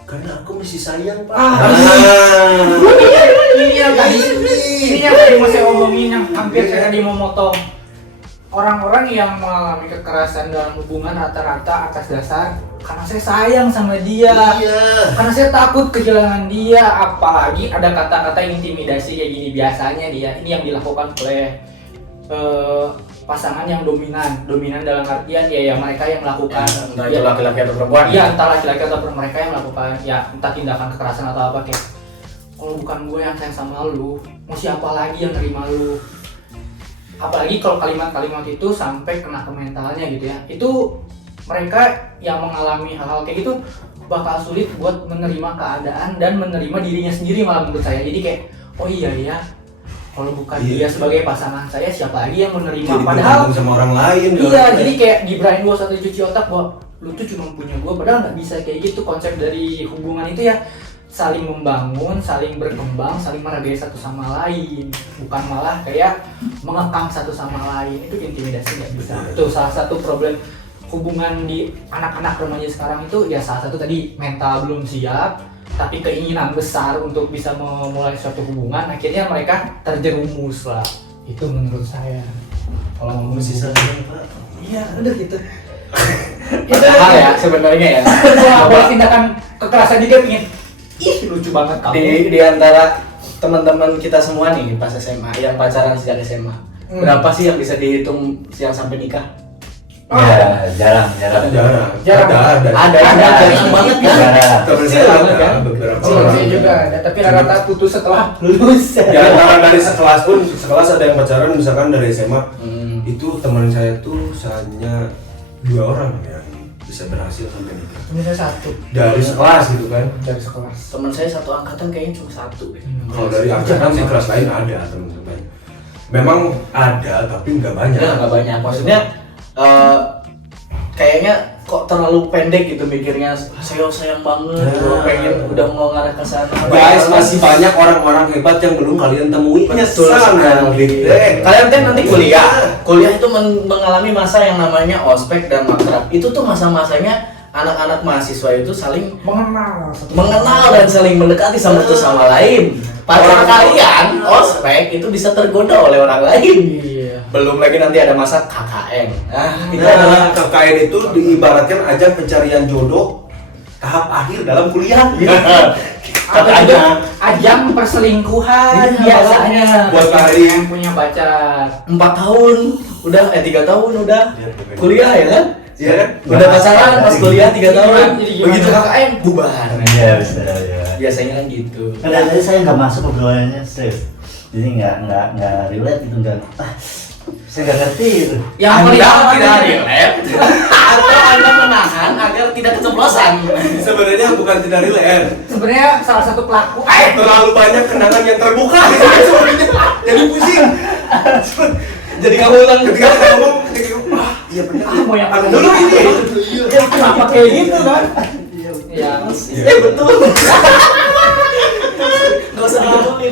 karena aku masih sayang pak. Ini yang tadi mau saya omongin yang hampir saya tadi mau motong. Orang-orang yang mengalami kekerasan dalam hubungan rata-rata atas dasar karena saya sayang sama dia, Iya. karena saya takut kehilangan dia. Apalagi ada kata-kata intimidasi kayak gini, biasanya dia ini yang dilakukan oleh pasangan yang dominan dalam artian ya mereka yang melakukan Entah itu laki-laki atau perempuan. iya entah laki-laki atau mereka yang melakukan ya entah tindakan kekerasan atau apa kayak kalau bukan gue yang sayang sama lu mau siapa lagi yang nerima lu, apalagi kalau kalimat-kalimat itu sampai kena ke mentalnya gitu ya, itu mereka yang mengalami hal-hal kayak gitu bakal sulit buat menerima keadaan dan menerima dirinya sendiri malah menurut saya. Jadi kayak oh iya ya kalau bukan Iya. dia sebagai pasangan saya siapa lagi yang menerima, Jadi padahal bergantung sama orang lain. iya, jadi kayak di brainwash atau dicuci otak bahwa lu tuh cuma punya gua, padahal nggak bisa kayak gitu konsep dari hubungan itu ya. saling membangun, saling berkembang, saling menghargai satu sama lain, bukan malah kayak mengekang satu sama lain. Itu intimidasi nggak bisa. Itu salah satu problem hubungan di anak-anak remaja sekarang itu ya, salah satu tadi mental belum siap, tapi keinginan besar untuk bisa memulai suatu hubungan, akhirnya mereka terjerumus lah. Itu menurut saya. Kalau ngomong Sisa Pak. iya udah gitu. Itu hal ya sebenarnya ya. Buat tindakan kekerasan juga pingin. Ih lucu banget kamu. Di antara teman-teman kita semua nih pas SMA yang pacaran sejak SMA, berapa sih yang bisa dihitung yang sampai nikah? Ya, jarang. Ada jarang banget kan? Jarang. Temen Kecil saya banget kan? ada beberapa Saya orang. juga ada, tapi rata-rata putus setelah lulus. Ya antara dari sekelas pun, sekelas ada yang pacaran misalkan dari SMA. Itu teman saya tuh hanya 2 orang yang bisa berhasil sampai nikah. Misalnya satu Dari sekelas gitu kan. dari sekelas. Teman saya satu angkatan kayaknya cuma satu. Kalau dari angkatan sih kelas lain ada teman-teman. Memang ada tapi nggak banyak. Ya nggak banyak. Maksudnya kayaknya kok terlalu pendek gitu mikirnya. Saya sayang banget, Nah. pengen udah mau ngarah ke sana. Guys, masih banyak orang-orang hebat yang belum kalian temui. Betul Nyesal, sekali. Dek. Kalian kan nanti kuliah itu mengalami masa yang namanya ospek dan makrab. Itu tuh masa-masanya anak-anak mahasiswa itu saling mengenal dan saling mendekati satu sama lain. Pacar kalian ospek itu bisa tergoda oleh orang lain. Iya. Belum lagi nanti ada masa KKN. Itu Nah, adalah KKN itu diibaratkan ajang pencarian jodoh tahap akhir dalam kuliah. Atau juga ajang perselingkuhan Iya, biasanya. buat Bagi cari. yang punya pacar. 4 tahun udah 3 tahun udah kuliah ya kan? Iya kan? Udah pacaran pas kuliah 3 tahun. Jadi gimana? Begitu KKN bubar. Iya, bisa ya. Biasanya kan gitu. Kadang tadi saya nggak masuk obrolannya, serius. Jadi nggak relate gitu, nggak. Saya nggak ngerti gitu. Yang Anda paling tidak awal relate atau Anda menahan agar tidak keceplosan. Sebenarnya bukan tidak relate. sebenarnya salah satu pelaku. Terlalu banyak kenangan yang terbuka gitu kan sebenarnya. Jadi pusing. Jadi kamu ulang ketika kita ngomong, iya benar. Mau yang Anu dulu ini. Ya, kenapa kayak gitu kan? Ya. Betul. Gak usah ngomongin.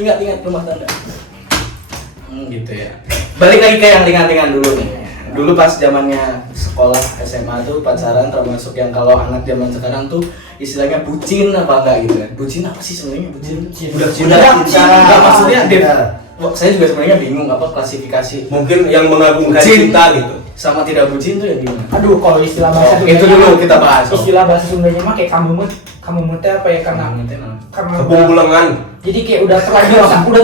Ingat rumah tangga. Gitu ya. Balik lagi ke yang ringan-ringan dulu nih. Dulu pas zamannya sekolah SMA tuh pacaran termasuk yang kalau anak zaman sekarang tuh istilahnya bucin apa enggak gitu kan. Bucin apa sih sebenarnya bucin? Udah Enggak maksudnya saya juga sebenarnya bingung apa klasifikasi mungkin yang mengagungkan Bucin. cinta gitu. sama tidak bucin tuh ya gimana? Aduh, kalau istilah bahasa Oh, itu dulu kita bahas. Istilah bahasa Sundanya mah kayak kamu mut apa ya, karena Kebungbulengan. jadi kayak udah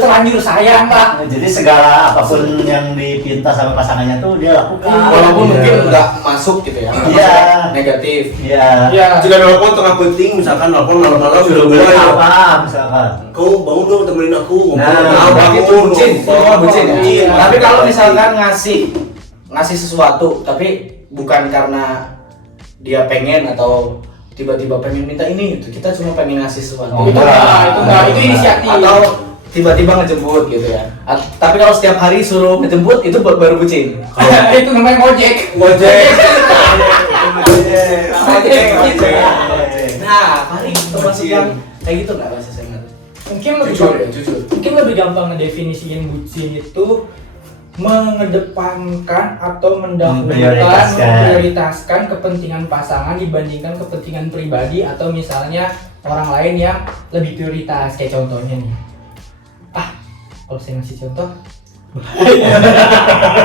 terlanjur sayang lah. Jadi segala apapun yang dipinta sama pasangannya tuh dia lakukan. Walaupun Iya. mungkin nggak masuk gitu ya. Iya. Negatif. Iya. Ya. Jika nelpon tengah penting, misalkan nelpon malam-malam sudah Beli mulai. apa misalkan. Kau bangun dong temenin aku ngomong. Nah, Berarti itu bucin. Bucin ya. Bucin. Tapi kalau misalkan ngasih sesuatu tapi bukan karena dia pengen atau tiba-tiba pengen minta ini gitu, kita cuma pengen ngasih sesuatu. Oh, Itu itu inisiatif. Atau tiba-tiba ngejemput gitu ya. Tapi kalau setiap hari suruh ngejemput itu baru bucin. Itu namanya ngojek. Gojek. Nah, paling termasuk yang kayak gitu nggak bahasa saya? Mungkin lebih Jujur ya, jujur. Mungkin lebih gampang ngedefinisiin bucin itu mengedepankan atau memprioritaskan kepentingan pasangan dibandingkan kepentingan pribadi atau misalnya orang lain yang lebih prioritas. Kayak contohnya nih, kalau saya ngasih contoh,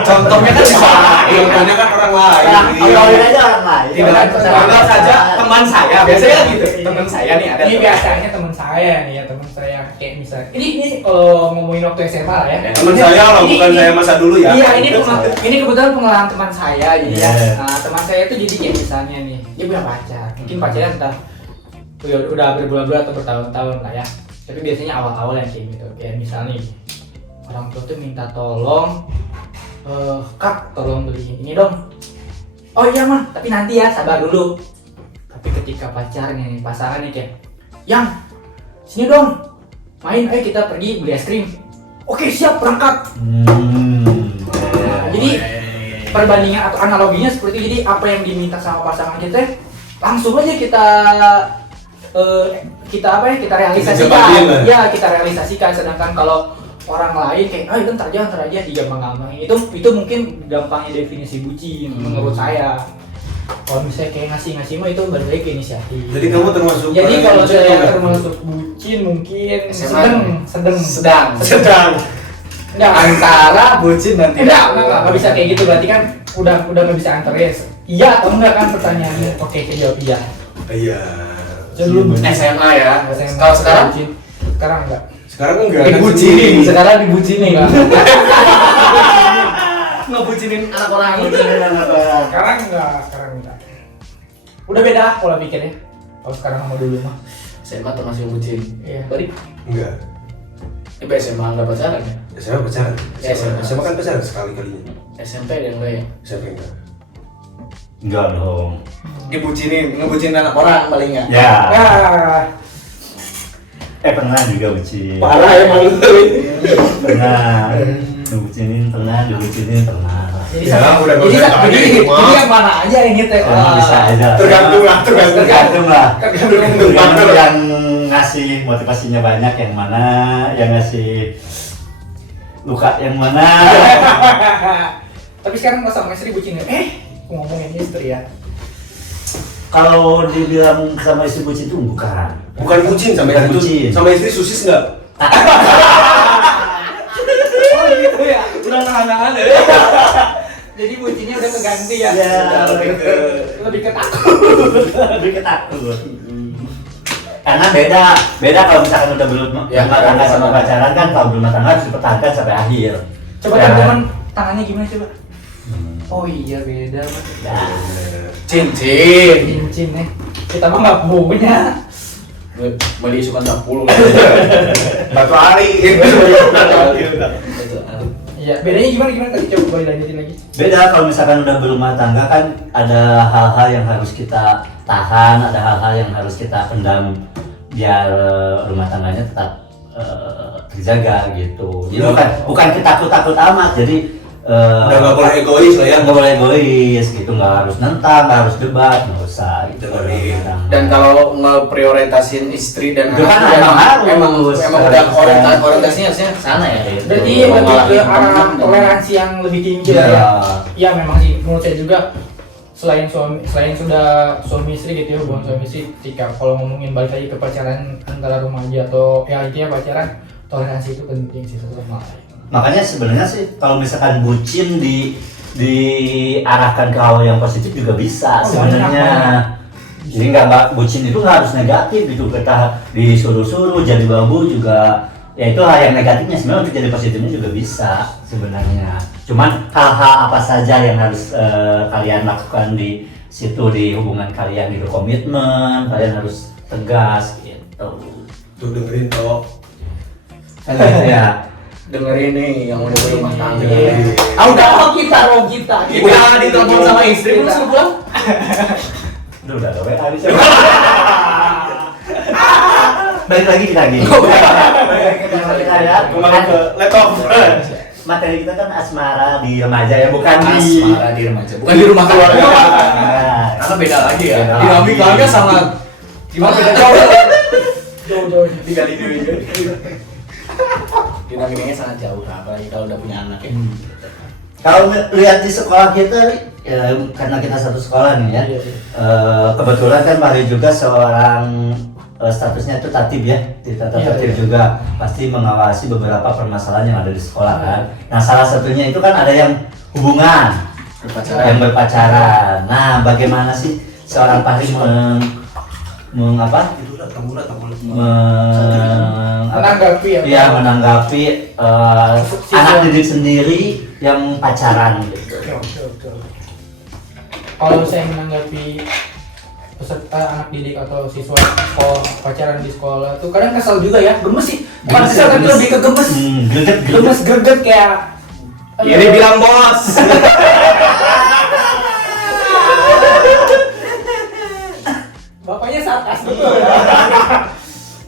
Contohnya kan bisa lain. Contohnya kan orang lain. Awalin aja orang lain. Tidak anggap saja teman saya, biasanya kan gitu. Teman saya nih ada. ini biasanya teman saya nih ya, teman saya kayak misal ini kalau ngomongin waktu SMA lah ya. Teman saya loh, bukan saya masa dulu ya. Iya, ini kebetulan pengalaman teman saya jadi ya. Iya. Nah, teman saya itu jadi kayak misalnya nih, dia punya pacar. Mungkin pacarnya entah udah berbulan-bulan atau bertahun-tahun lah ya. Tapi biasanya awal-awal yang kayak gitu. Kayak misalnya nih, orang tua tuh minta tolong, Kak, tolong beliin ini dong. Oh iya mah, tapi nanti ya, sabar dulu. Tapi ketika pacarnya nih, pasangannya kayak, Yang, sini dong, main, ayo kita pergi beli es krim. Oke siap, berangkat. Jadi perbandingan atau analoginya seperti itu. Jadi apa yang diminta sama pasangan kita langsung aja kita kita realisasikan. jabatin lah. Ya, kita realisasikan. Sedangkan kalau orang lain kayak itu ntar aja digampang-gampangin. Itu mungkin gampangnya definisi bucin menurut saya. Kalau misalnya kayak ngasih mah itu balik lagi ke inisiatif. Jadi kamu termasuk Jadi orang kalau yang bucin saya nggak? termasuk bucin mungkin SMA. sedang. Enggak, Antara bucin dan enggak bisa kayak gitu, berarti kan udah nggak bisa antar ya. Iya atau enggak kan pertanyaannya? Oke, saya jawab iya. Iya. Dulu SMA ya. SMA. Kalau sekarang? Bucin. Sekarang enggak. Sekarang enggak. Dibucinin. Sekarang dibucinin. Enggak. Ngebucinin anak orang. Sekarang enggak. Udah beda pola pikirnya. Kalau sekarang sama dulu mah. SMA termasuk bucin. Iya. Tadi Enggak. Tapi SMA nggak pacaran ya? SMA pacaran. SMA. SMA kan pacaran sekali-kalinya. SMP dan enggak ya? SMP enggak. Enggak dong. Ngebucinin anak orang paling nggak? Ya. Ya. Pernah juga bucin. Parah emang lu. Pernah. Dibucinin pernah. Jadi Ya, sama- udah jadi nggak usah jadi tanya, jadi yang mana aja yang gitu ya? Emang bisa aja. Tergantung lah. Tergantung lah. Tergantung. Yang ngasih motivasinya banyak yang mana, yang ngasih luka yang mana. Tapi sekarang pas sama istri bucin ya? Ngomongin istri ya. Kalau dibilang sama istri bucin itu bukan. Bukan bucin sama Bukan istri bucin. itu. Sama istri susis enggak? Oh gitu ya. Udah nahan-nahan ya. Jadi bucinnya udah keganti ya. Ya, Lebih ke takut. lebih ketakut. Karena beda kalau misalkan udah belum Ya, rumah tangga sama sama. pacaran kan, kalau belum rumah tangga harus dipertahankan sampai akhir. Coba Ya. teman-teman tangannya gimana coba? Hmm. Oh iya beda. Ya. Cincin. Cincin nih. Kita mah nggak punya. Beli suka 10. Batu ali. Iya. Bedanya gimana tadi coba boleh lanjutin lagi. Beda kalau misalkan udah berumah tangga kan ada hal-hal yang harus kita tahan, ada hal-hal yang harus kita pendam biar rumah tangganya tetap terjaga gitu. Jadi bukan kita takut amat, jadi Udah nggak boleh egois lah ya. nggak boleh egois gitu, nggak harus nentang, nggak harus debat, nggak usah gitu. Dengerin. Dan kalau ngeprioritasin istri dan Itu kan anak emang harus. emang udah orientasinya harusnya ke sana ya. Berarti Mau lebih ke ngalahin arah temen dan- toleransi yang lebih tinggi Iya. lah ya. Iya memang sih menurut saya juga selain sudah suami istri gitu ya, hubungan suami istri, ketika kalau ngomongin balik lagi ke pacaran antara remaja atau ya intinya pacaran, toleransi itu penting sih satu sama lain. Makanya sebenarnya sih kalau misalkan bucin diarahkan ke hal yang positif juga bisa Oh, sebenarnya. banyak. Jadi nggak bucin itu nggak harus negatif gitu, kita disuruh-suruh jadi babu juga ya itu hal yang negatifnya, sebenarnya untuk jadi positifnya juga bisa sebenarnya. Cuman hal-hal apa saja yang harus kalian lakukan di situ di hubungan kalian, gitu, komitmen kalian harus tegas gitu. Tuh dengerin toh. Kan gitu ya. Dengerin nih yang udah berumah tangga. Iya. Udah kita. Udah ditelepon sama istri belum suruh pulang? Udah ada WA bisa. Balik lagi kita lagi. Kita ya. Kembali ke laptop. Materi kita kan asmara di remaja ya, bukan di Asmara di remaja, bukan di rumah keluarga. Nah, Karena beda lagi ya. Beda Dinamikanya lagi. sangat gimana beda Jauh. Digali dulu. Dinamikanya sangat jauh, apalagi kalau udah punya anak ya. Kalau lihat di sekolah kita ya, karena kita satu sekolah nih ya. Iya. Kebetulan kan Mari juga seorang statusnya itu tatib ya, di tata Iya, tertib iya. juga pasti mengawasi beberapa permasalahan yang ada di sekolah kan. Nah salah satunya itu kan ada yang hubungan, yang berpacaran. Nah bagaimana sih seorang Fahri mengapa? Menanggapi ya. Iya, menanggapi Siswa. anak didik sendiri yang pacaran gitu. Oke. Kalau saya menanggapi peserta anak didik atau siswa sekolah pacaran di sekolah tuh kadang kesal juga ya, gemes sih. Bukan kesal tapi lebih ke gemes. Greget. Greget kayak Ya dia bilang bos. bapaknya sarkas betul ya.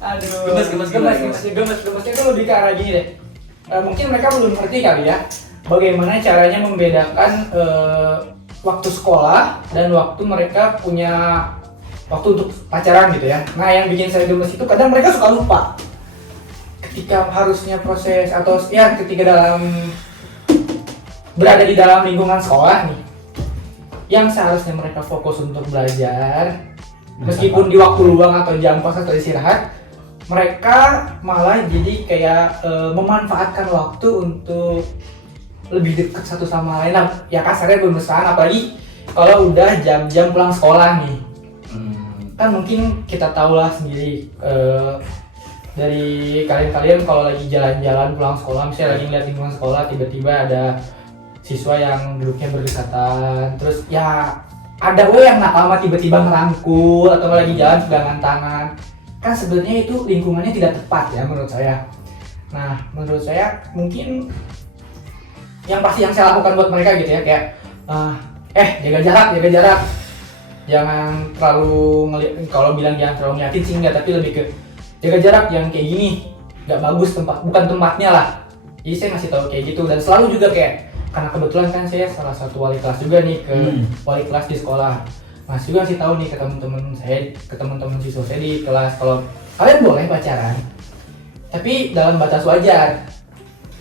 Aduh. Gemesnya tuh lebih ke arah gini deh. Mungkin mereka belum ngerti kali ya bagaimana caranya membedakan waktu sekolah dan waktu mereka punya waktu untuk pacaran gitu ya. Nah yang bikin saya gemes itu kadang mereka suka lupa ketika harusnya proses atau ya ketika berada di dalam lingkungan sekolah nih, yang seharusnya mereka fokus untuk belajar, meskipun di waktu luang atau jam kos atau istirahat, mereka malah jadi kayak memanfaatkan waktu untuk lebih dekat satu sama lain. Nah, ya kasarnya bermesraan, apalagi kalau udah jam-jam pulang sekolah nih. Kan mungkin kita tahu lah sendiri dari kalian kalau lagi jalan-jalan pulang sekolah, misalnya lagi ngeliat lingkungan sekolah, tiba-tiba ada siswa yang duduknya berdekatan, terus ya ada yang nakal mah tiba-tiba ngerangkul atau lagi jalan pegangan tangan. Kan sebenarnya itu lingkungannya tidak tepat ya menurut saya. Nah, menurut saya mungkin yang pasti yang saya lakukan buat mereka gitu ya, kayak jaga jarak. Jangan terlalu kalau bilang jangan terlalu nyakin sih enggak, tapi lebih ke jaga jarak, yang kayak gini nggak bagus, bukan tempatnya lah. Jadi saya ngasih tahu kayak gitu, dan selalu juga kayak, karena kebetulan kan saya salah satu wali kelas juga nih, ke wali kelas di sekolah. Mas juga sih tahu nih ke teman-teman siswa saya di kelas, kalau kalian boleh pacaran tapi dalam batas wajar.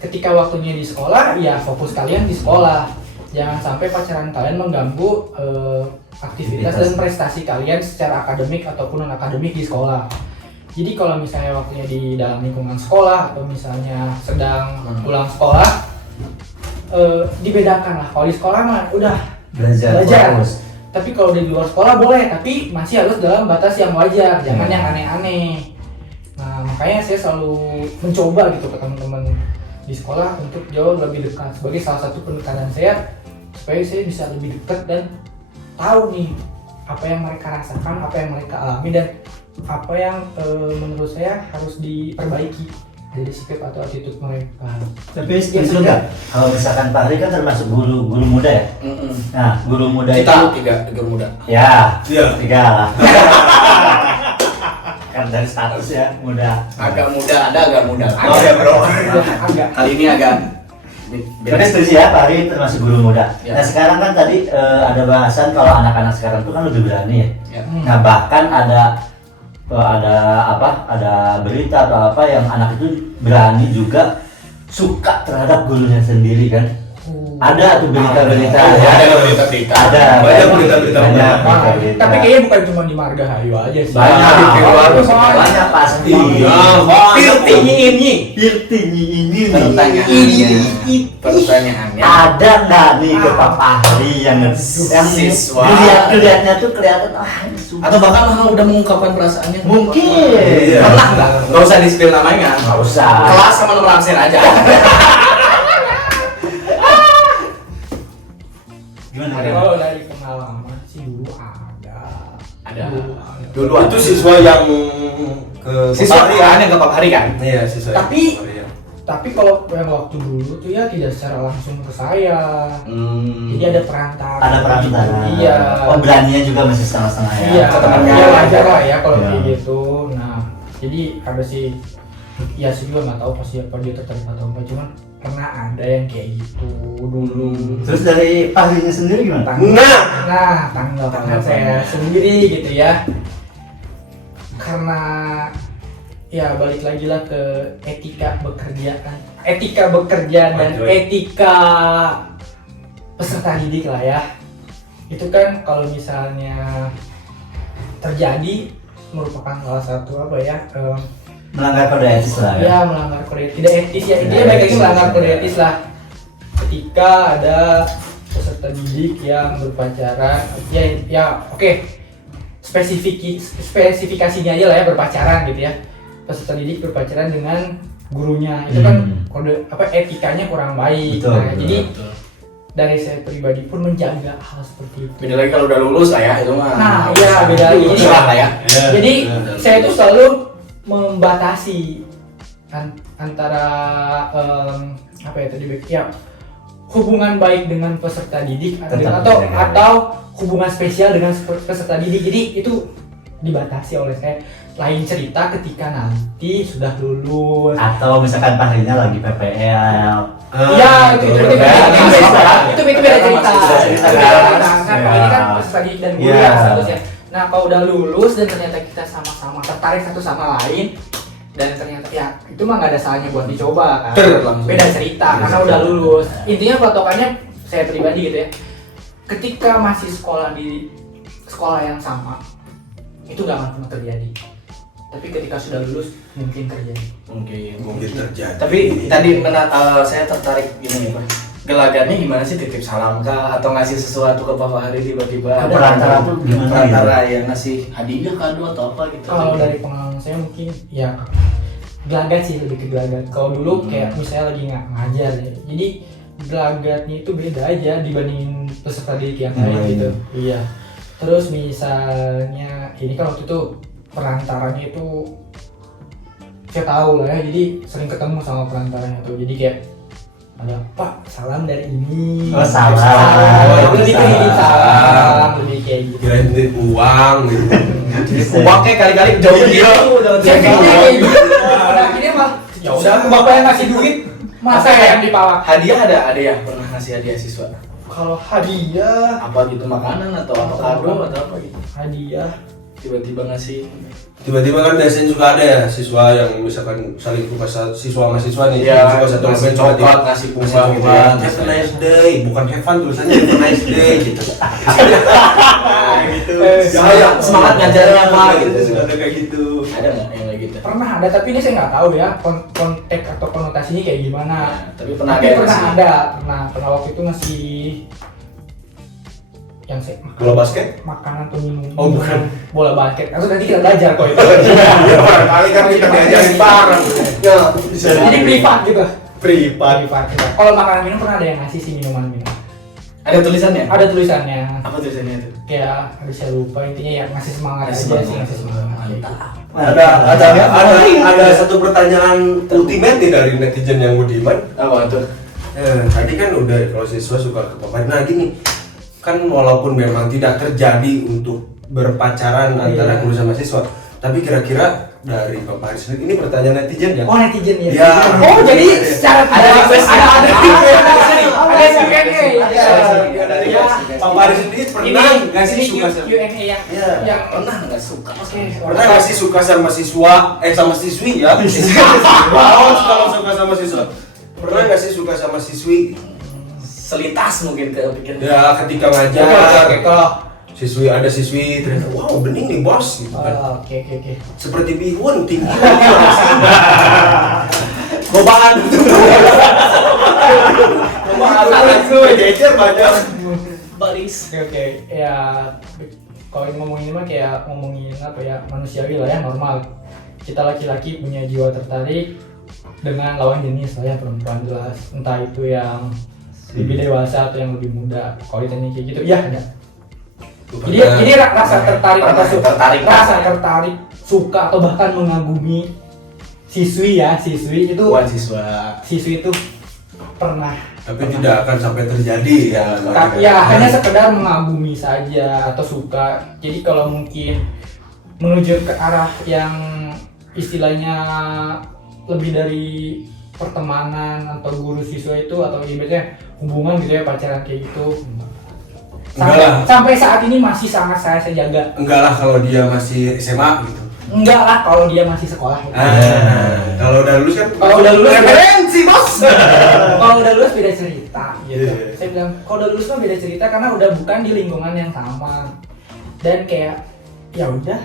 Ketika waktunya di sekolah, ya fokus kalian di sekolah. Jangan sampai pacaran kalian mengganggu aktivitas dan prestasi kalian secara akademik ataupun non-akademik di sekolah. Jadi kalau misalnya waktunya di dalam lingkungan sekolah atau misalnya sedang pulang sekolah, dibedakan lah. Kalau di sekolah mah udah belajar. Tapi kalau di luar sekolah boleh, tapi masih harus dalam batas yang wajar, jangan yang aneh-aneh. Nah, makanya saya selalu mencoba gitu ke teman-teman di sekolah untuk jauh lebih dekat, sebagai salah satu pendekatan saya supaya saya bisa lebih dekat dan tahu nih apa yang mereka rasakan, apa yang mereka alami, dan apa yang menurut saya harus diperbaiki dari sikap atau attitude mereka. Tapi setuju nggak? Kalau misalkan Pak Hari kan termasuk guru muda ya? Nah, guru muda kita itu tiga guru muda. Ya, tiga lah. Kan dari status ya, muda. Agak muda, ada agak muda. Ya bro. Agak. Kali ini agak Tapi setuju ya, Pak Hari termasuk guru muda. Ya. Nah sekarang kan tadi ada bahasan kalau anak-anak sekarang tuh kan lebih berani ya. Ya. Nah bahkan ada berita atau apa yang anak itu berani juga suka terhadap gurunya sendiri kan. Ada tuh berita-berita. Ada berita-berita. Ada Banyak berita-berita. banyak Nah, berita. tapi kayaknya bukan cuma di Margahayu aja sih. Banyak pasti. Pertanyaannya. Pertanyaannya. Ada nggak nih ke Pak Fahri yang Siswa. kelihatannya tuh kelihatan ini sumpah. Atau bahkan orang udah mengungkapkan perasaannya. Mungkin. Iya. Pernah nggak? Nggak usah di-spill namanya. Nggak usah. Kelas sama nomor absen aja. Gimana? Kalau dari pengalaman sih dulu ada. Dulu Itu siswa yang ke siswa Papari kan yang ke Pak Hari kan? Iya, siswa. Tapi- Papari, ya. Tapi kalau yang waktu dulu tuh ya tidak secara langsung ke saya. Jadi ada perantara. Ada perantara. Iya. Oh beraninya juga masih setengah-setengah ya. Iya, Ketemunya. ya wajar lah ya kalau Iya. kayak gitu. Nah, jadi ada sih, ya saya juga nggak tahu pasti apa dia tertarik atau enggak, cuman pernah ada yang kayak gitu dulu. Terus dari Fahrinya sendiri gimana? Nah, Tanggapan saya sendiri gitu ya, karena ya balik lagi lah ke etika bekerja dan etika peserta didik lah ya. Itu kan kalau misalnya terjadi merupakan salah satu apa ya, Melanggar kode etis lah ya. ya melanggar kode etis, tidak etis ya, intinya baik lagi melanggar kode etis lah. Ketika ada peserta didik yang berpacaran, ya oke. Spesifikasinya aja lah ya, berpacaran gitu ya. Peserta didik berpacaran dengan gurunya, itu kan kode etikanya kurang baik. Betul, Nah, betul, jadi Betul. dari saya pribadi pun menjaga hal seperti itu. Beda lagi kalau udah lulus lah ya, itu mah. Nah, iya beda lagi. Jadi, Serah lah ya. jadi saya itu selalu membatasi antara apa ya tadi ya, hubungan baik dengan peserta didik atau hubungan spesial dengan peserta didik. Jadi itu dibatasi oleh saya. Lain cerita ketika nanti sudah lulus. Atau misalkan Fahrinya lagi PPL. Iya, itu beda cerita. Itu beda cerita. Masih beda cerita. Nah, ini kan peserta didik dan guru Iya. ya statusnya. Nah kalau udah lulus dan ternyata kita sama-sama tertarik satu sama lain dan ternyata ya itu mah nggak ada salahnya buat dicoba kan. Beda cerita karena udah lulus. Intinya patokannya saya pribadi gitu ya. Ketika masih sekolah di sekolah yang sama itu nggak akan pernah terjadi. Tapi ketika sudah lulus mungkin terjadi. Mungkin terjadi. Tapi tadi saya tertarik gini ya Pak. Gelagatnya gimana sih, titip salam kah atau ngasih sesuatu ke Pak Fahri tiba-tiba? Perantara tuh gimana Perantara yang ngasih hadiah, kado atau apa gitu? Kalau dari pengalaman saya mungkin ya gelagat sih, lebih ke gelagat. Kalau dulu kayak misalnya lagi ngajar ya, jadi gelagatnya itu beda aja dibandingin peserta didik yang lain gitu. Iya. Terus misalnya ini kan waktu itu perantaranya itu saya tahu lah ya, jadi sering ketemu sama perantaranya tuh. Jadi kayak ada Pak, salam dari ini. Oh, salam. Lebih kayak gitu, salam, lebih kayak gitu. Kirain duit uang gitu. Uangnya kali-kali jauh dia. Saya kayaknya kayak gitu. Pada akhirnya mah ya udah aku bapak yang ngasih duit, masa yang dipalak. Hadiah ada ya pernah ngasih hadiah siswa? Kalau hadiah, Apa gitu, makanan atau apa kado atau apa gitu? hadiah Tiba-tiba ngasih. Tiba-tiba kan biasanya suka ada ya siswa yang misalkan saling suka siswa sama siswa nih, Iya, suka satu ngasih event, coklat, ngasih bunga gitu ya. Have a nice day, bukan have fun tulisannya have a nice day gitu. Gitu. Saya semangat ngajarnya Pak gitu. Suka ada kayak gitu. Ada nggak yang kayak gitu? pernah ada, tapi ini saya nggak tahu ya konteks atau konotasinya kayak gimana. Tapi pernah Tapi ada. pernah ngasih. ada, pernah waktu itu ngasih yang saya Bola basket? makanan atau minum. Oh, bukan. Bola basket. Atau nanti kita belajar kok itu. Ya barangkali kan kita diajarin bareng. Ya, bisa Jadi privat gitu. privat. Privat. Kalau makanan minum pernah ada yang ngasih sih minuman. Ada tulisannya? Ada tulisannya. Apa tulisannya itu? Kayak saya lupa, intinya ya ngasih semangat Ngasih aja semangat. sih, ngasih semangat. Ada satu pertanyaan ultimate nih dari netizen yang budiman. Apa itu? Tadi kan udah kalau siswa suka ke papan. Nah gini, kan walaupun memang tidak terjadi untuk berpacaran antara guru sama siswa, tapi kira-kira dari Bapak Haris sendiri, ini pertanyaan netizen ya? Oh, netizen ya. Ya. Oh, jadi secara Ada request, ada ada Ada request. Bapak Haris sendiri pernah nggak sih suka sama Q&A yang Iya. yang Pernah nggak suka? oke. pernah nggak sih suka sama siswa sama siswi ya? Kalau suka sama siswa, pernah nggak sih suka sama siswi? Selintas mungkin kepikiran. Ya ketika ngajar, Kalau ada siswi ternyata wow bening nih bos gitu kan. oke. Seperti bihun tinggi. Gobaan. Gobaan gue jejer banyak. Baris. Oke. Ya kalau ngomongin mah kayak ngomongin apa ya, manusiawi lah ya, normal. Kita laki-laki punya jiwa tertarik dengan lawan jenis lah ya, perempuan jelas. Entah itu yang lebih dewasa atau yang lebih muda. Kalau ditanya kayak gitu, ya ada. Jadi rasa tertarik atau rasa tertarik, suka atau bahkan mengagumi siswi itu Buat siswa. siswi itu pernah. Tapi tidak akan sampai terjadi ya. Ya hanya sekedar mengagumi saja atau suka. Jadi kalau mungkin menuju ke arah yang istilahnya lebih dari pertemanan atau guru siswa itu atau ibaratnya hubungan gitu ya, pacaran kayak gitu. Sampai saat ini masih sangat saya jaga. Enggak lah kalau dia masih SMA gitu. Enggak lah kalau dia masih sekolah. Gitu. Kalau udah lulus kan? Kalau udah lulus referensi bos. Kalau udah lulus beda cerita gitu. Iya. Saya bilang kalau udah lulus mah beda cerita karena udah bukan di lingkungan yang sama. Dan kayak ya udah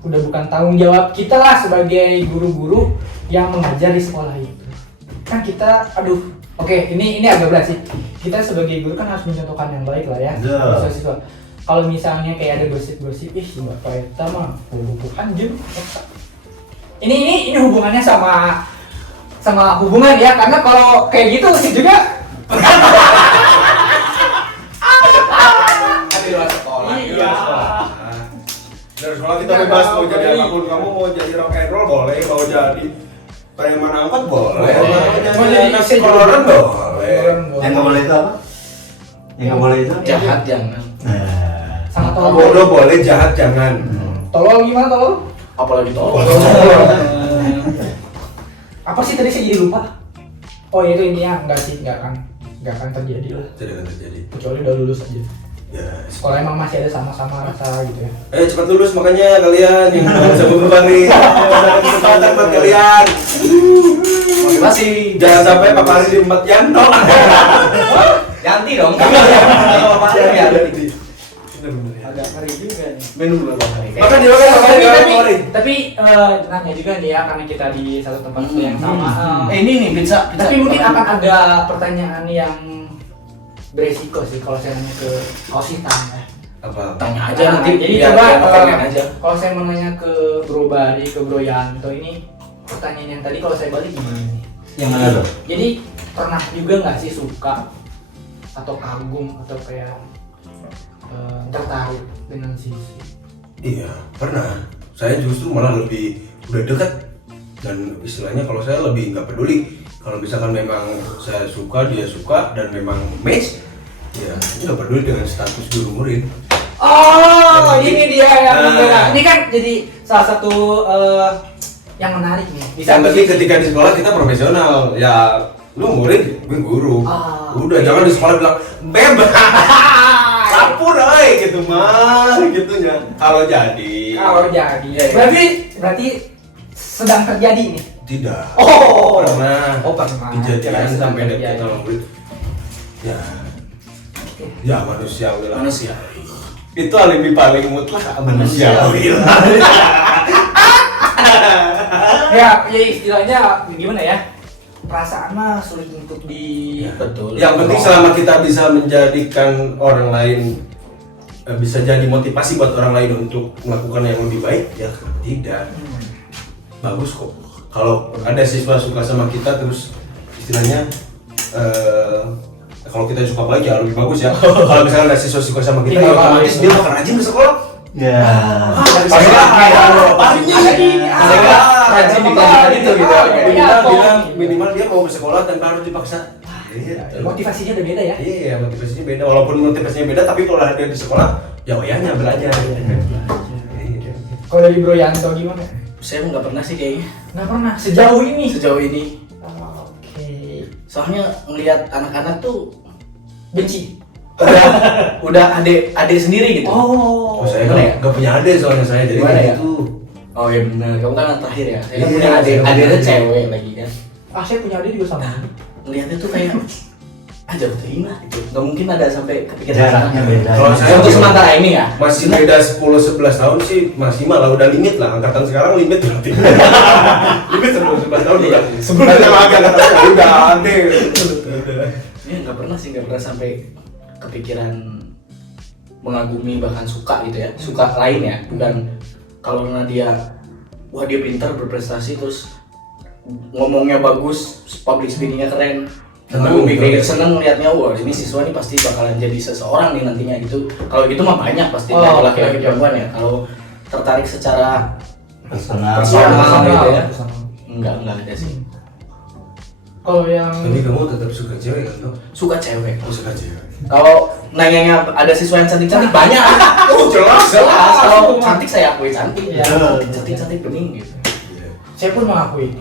bukan tanggung jawab kita lah sebagai guru-guru yang mengajar di sekolah itu. Kan kita oke, ini agak berat sih. Kita sebagai guru kan harus mencontohkan yang baik lah ya. Siswa-siswa. Kalau misalnya kayak ada gosip-gosip, si Bapak Eta mah anjir. Ini hubungannya sama hubungan ya, karena kalau kayak gitu sih juga Di luar sekolah. iya. Dari sekolah kita bebas mau jadi apapun, kamu mau jadi rock and roll boleh, mau jadi preman angkot boleh, mau jadi nasi koloran boleh. Yang nggak boleh itu apa? Yang nggak boleh itu? Jahat jangan. Sama Kamu tolol. bodoh boleh, jahat jangan. Tolol gimana tolol? Apalagi tolong. Apa sih tadi saya jadi lupa? Oh itu intinya enggak sih, enggak akan terjadi lah. Tidak akan terjadi. Kecuali udah lulus aja. Ya. Kalau emang masih ada sama-sama rasa gitu ya. Cepat lulus makanya kalian yang mau sama Bapak nih. Kesempatan buat kalian. Motivasi. Jangan sampai Pak Ari di tempat Yanto. Ganti dong. Bapak ya. Bener-bener ya. Agak ngeri juga nih. Minum dulu Bapak Ari. Makan di mana? Tapi nanya juga nih ya karena kita di satu tempat yang sama. Ini nih pizza. Tapi mungkin akan ada pertanyaan yang beresiko sih kalau saya nanya ke Kausitan ya. Apa? Tanya aja nanti. Jadi biar coba pengen aja. kalau saya mau nanya ke Bro Bari, ke Bro Yanto ini pertanyaan yang tadi kalau saya balik gimana nih? Yang mana tuh? Jadi pernah juga nggak sih suka atau kagum atau kayak tertarik dengan sisi? Iya, pernah. Saya justru malah lebih udah dekat dan istilahnya kalau saya lebih nggak peduli. Kalau misalkan memang saya suka, dia suka dan memang match, ya nggak peduli dengan status guru murid. Oh, ini dia yang Nah. ini kan jadi salah satu yang menarik nih. Yang penting ketika di sekolah kita profesional, ya lu murid, gue guru. Udah jangan di sekolah bilang bebas, campur gitu mah, gitunya. Kalau jadi. Berarti sedang terjadi nih. Tidak. Oh. Pernah. Oh, pernah. Kejadian Kira-kira sampai terjadi. dekat sama murid. Ya. Ya manusiawi lah. Manusiawi. Itu alibi paling mutlak manusiawi lah. Ya istilahnya gimana ya? Perasaan mah sulit untuk di Betul. Yang penting selama kita bisa menjadikan orang lain bisa jadi motivasi buat orang lain untuk melakukan yang lebih baik, ya tidak. Bagus kok. Kalau ada siswa suka sama kita terus istilahnya kalau kita suka baik ya lebih bagus ya. Kalau misalnya ada siswa suka sama kita, ya otomatis dia bakal rajin ke sekolah. Ya. Rajin di kelanjutan itu gitu. Minimal dia mau ke sekolah tanpa harus dipaksa. motivasinya udah beda ya. Iya, motivasinya beda. Walaupun motivasinya beda, tapi kalau ada di sekolah, ya wayahnya belajar. Kalau dari Bro Yanto gimana? Saya nggak pernah sih kayaknya. Nggak pernah sejauh ini. Sejauh ini. Oke. Soalnya ngelihat anak-anak tuh Benci. udah adik sendiri gitu. Oh, saya gimana ya? nggak punya adik soalnya saya jadi Gimana kayak ya? gitu. Oh iya benar, kamu kan anak terakhir ya. Saya kan Iya, punya adik, saya adiknya punya. cewek lagi kan. Saya punya adik juga sama. Ngelihatnya tuh kayak jauh terima gitu. Gak mungkin ada sampai kepikiran Jaraknya beda. Kalau saya untuk sementara ini ya. Masih beda 10-11 tahun sih masih malah udah limit lah. Angkatan sekarang limit berarti. Limit 10-11 tahun udah. Sebenarnya sama angkatan udah aneh. Ya nggak pernah sih, nggak pernah sampai kepikiran mengagumi bahkan suka gitu ya. Suka lain ya, bukan kalau karena dia wah dia pintar berprestasi terus ngomongnya bagus, public speakingnya keren. Aku mikir seneng ngeliatnya, wah ini siswa ini pasti bakalan jadi seseorang nih nantinya gitu. Kalau gitu mah banyak pasti Oh, laki-laki oke. perempuan ya. Kalau tertarik secara Personal. Personal gitu ya. Personal. enggak ada sih. Kalau yang Tapi kamu tetap suka cewek kan? Toh? Suka cewek. Oh, suka cewek. Kalau nanyanya ada siswa yang cantik-cantik banyak. Oh, jelas. Jelas. Kalau cantik saya akui cantik. Iya. Cantik-cantik bening gitu. saya pun mengakui itu.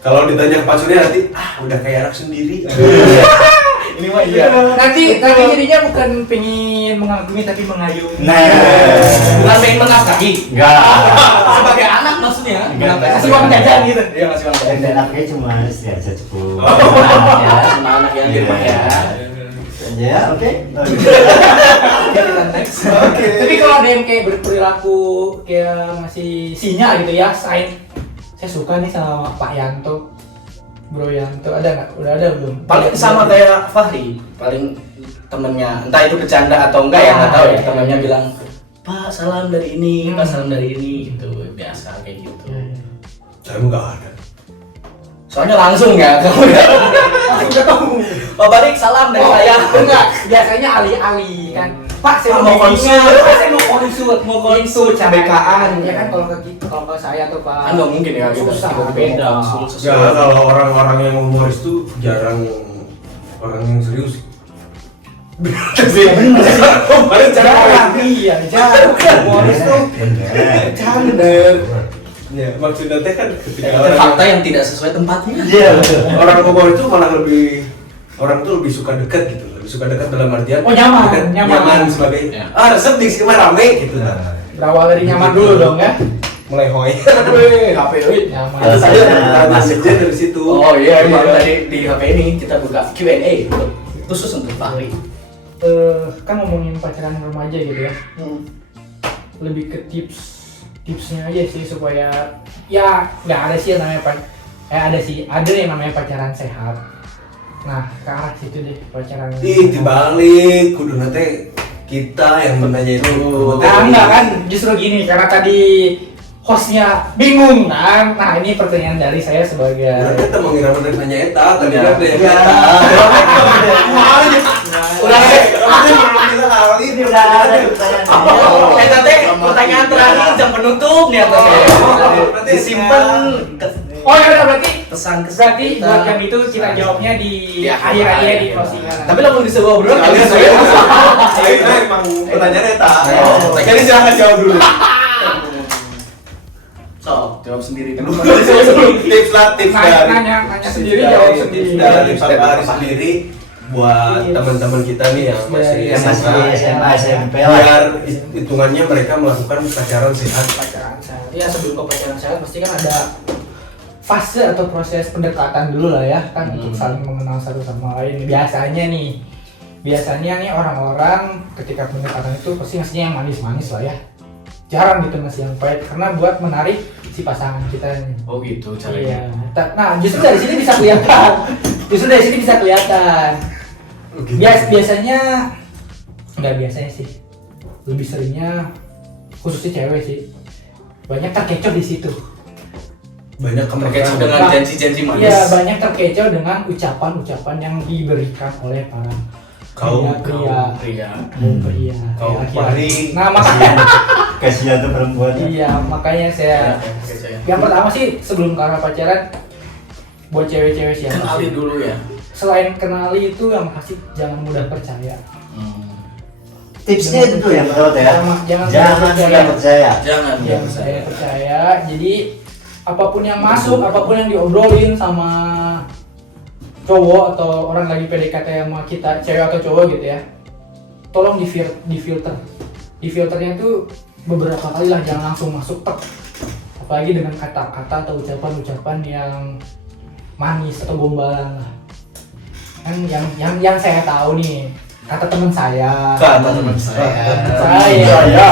Kalau ditanya ke Pak Surya nanti, udah kayak anak sendiri. Ini mah iya. Nanti jadinya bukan pengen mengagumi tapi mengayumi. Nah. Bukan pengen menafkahi. Enggak. Sebagai anak maksudnya. Enggak. Kasih uang jajan gitu. Iya kasih uang Dan jajan. anaknya cuma ya bisa cukup. Ya, sama anak yang di rumah ya. Ya, oke. Oke, kita next. Tapi kalau ada yang kayak berperilaku kayak masih sinyal gitu ya, saya suka nih sama Pak Yanto, Bro Yanto, ada nggak? Udah ada belum? Paling sama kayak Fahri, paling temennya, entah itu bercanda atau enggak ya, nggak tahu ya. Temennya bilang, Pak salam dari ini, Pak salam dari ini, gitu biasa kayak gitu. Saya nggak ada. Soalnya langsung ya, kamu langsung ketemu. Pak Barik salam dari saya. Enggak, biasanya alih-alih kan. Pak, saya Mau mau konsul. Pak, saya mau konsul, konsul, CBK-an. CBK-an. Ya kan kalau ke gitu, kalau ke saya tuh Pak. Kan nggak mungkin ya kita Susah, tiba-tiba beda. konsul Ya, sesuai. kalau orang-orang yang humoris tuh jarang orang yang serius. Kemarin Jarang, iya, jarang. Humoris tuh Canda. Ya, maksudnya teh kan ketika Itu fakta yang tidak sesuai tempatnya. Iya, betul. orang humoris itu malah lebih orang tuh lebih suka dekat gitu, lebih suka dekat dalam artian Oh, nyaman, dekat, nyaman. sebagai Ya. resep di sini mah rame gitu. Berawal dari nyaman dulu dong ya. Mulai hoy. Wih, HP wih. Nyaman. Itu saja Masih masih dari situ. Oh iya, emang tadi di HP ini kita buka Q&A khusus untuk Fahri. Kan ngomongin pacaran remaja gitu ya. Lebih ke tipsnya aja sih supaya ya nggak ada sih yang namanya ada yang namanya pacaran sehat. Nah, ke arah situ deh pacaran. Ih, dibalik kudu nate kita yang menanya itu. Nah, enggak kan, justru gini karena tadi hostnya bingung kan. Nah, ini pertanyaan dari saya sebagai Berarti kita mengira bener nanya eta, tadi Ya. kan nanya Ya. eta. Udah Kita kali Ini udah ada pertanyaan. teh pertanyaan terakhir jam penutup nih atas Berarti disimpan Oh ya udah berarti pesan-kesan berarti kita. buat yang itu kita jawabnya di akhir aja di closingan. Tapi langsung disebut obrolan kalian kalian saya emang pertanyaan eta. Oh. Jadi silahkan jawab dulu. So, jawab sendiri dulu. Tips lah, tips dari Nanya sendiri, jawab sendiri. tips dari Pak Fahri sendiri buat Tips. teman-teman kita nih yang masih Yang masih SMA, SMP lah. biar hitungannya mereka melakukan pacaran sehat. Pacaran sehat. Ya sebelum ke pacaran sehat pasti kan ada fase atau proses pendekatan dulu lah ya kan untuk saling mengenal satu sama lain. Biasanya nih orang-orang ketika pendekatan itu pasti ngasihnya yang manis-manis lah ya. Jarang gitu ngasih yang pahit karena buat menarik si pasangan kita nih. Oh gitu Iya. caranya. Nah, justru dari sini bisa kelihatan. Biasanya nggak biasanya sih. Lebih seringnya khususnya cewek sih. Banyak terkecoh di situ. Banyak Terkecoh dengan Nah, janji-janji manis. Iya, banyak terkecoh dengan ucapan-ucapan yang diberikan oleh para Kaum pria. Pria. Pria. Kaum laki-laki. Fahri. Nah, makanya Kasihan tuh perempuan. iya, makanya saya yang pertama sih sebelum ke arah pacaran buat cewek-cewek siapa Kenali sih? dulu ya. Selain kenali itu yang pasti jangan mudah percaya. Tipsnya itu tuh yang pertama ya. Jangan Jangan percaya. mudah percaya. Jangan Yang saya percaya. Jadi apapun yang masuk, apapun yang diobrolin sama cowok atau orang lagi PDKT sama kita, cewek atau cowok gitu ya. Tolong difilter. Difilternya itu beberapa kali lah, jangan langsung masuk tek. Apalagi dengan kata-kata atau ucapan-ucapan yang manis atau gombalan lah. Kan yang saya tahu nih, kata teman saya. Kata teman saya. Saya.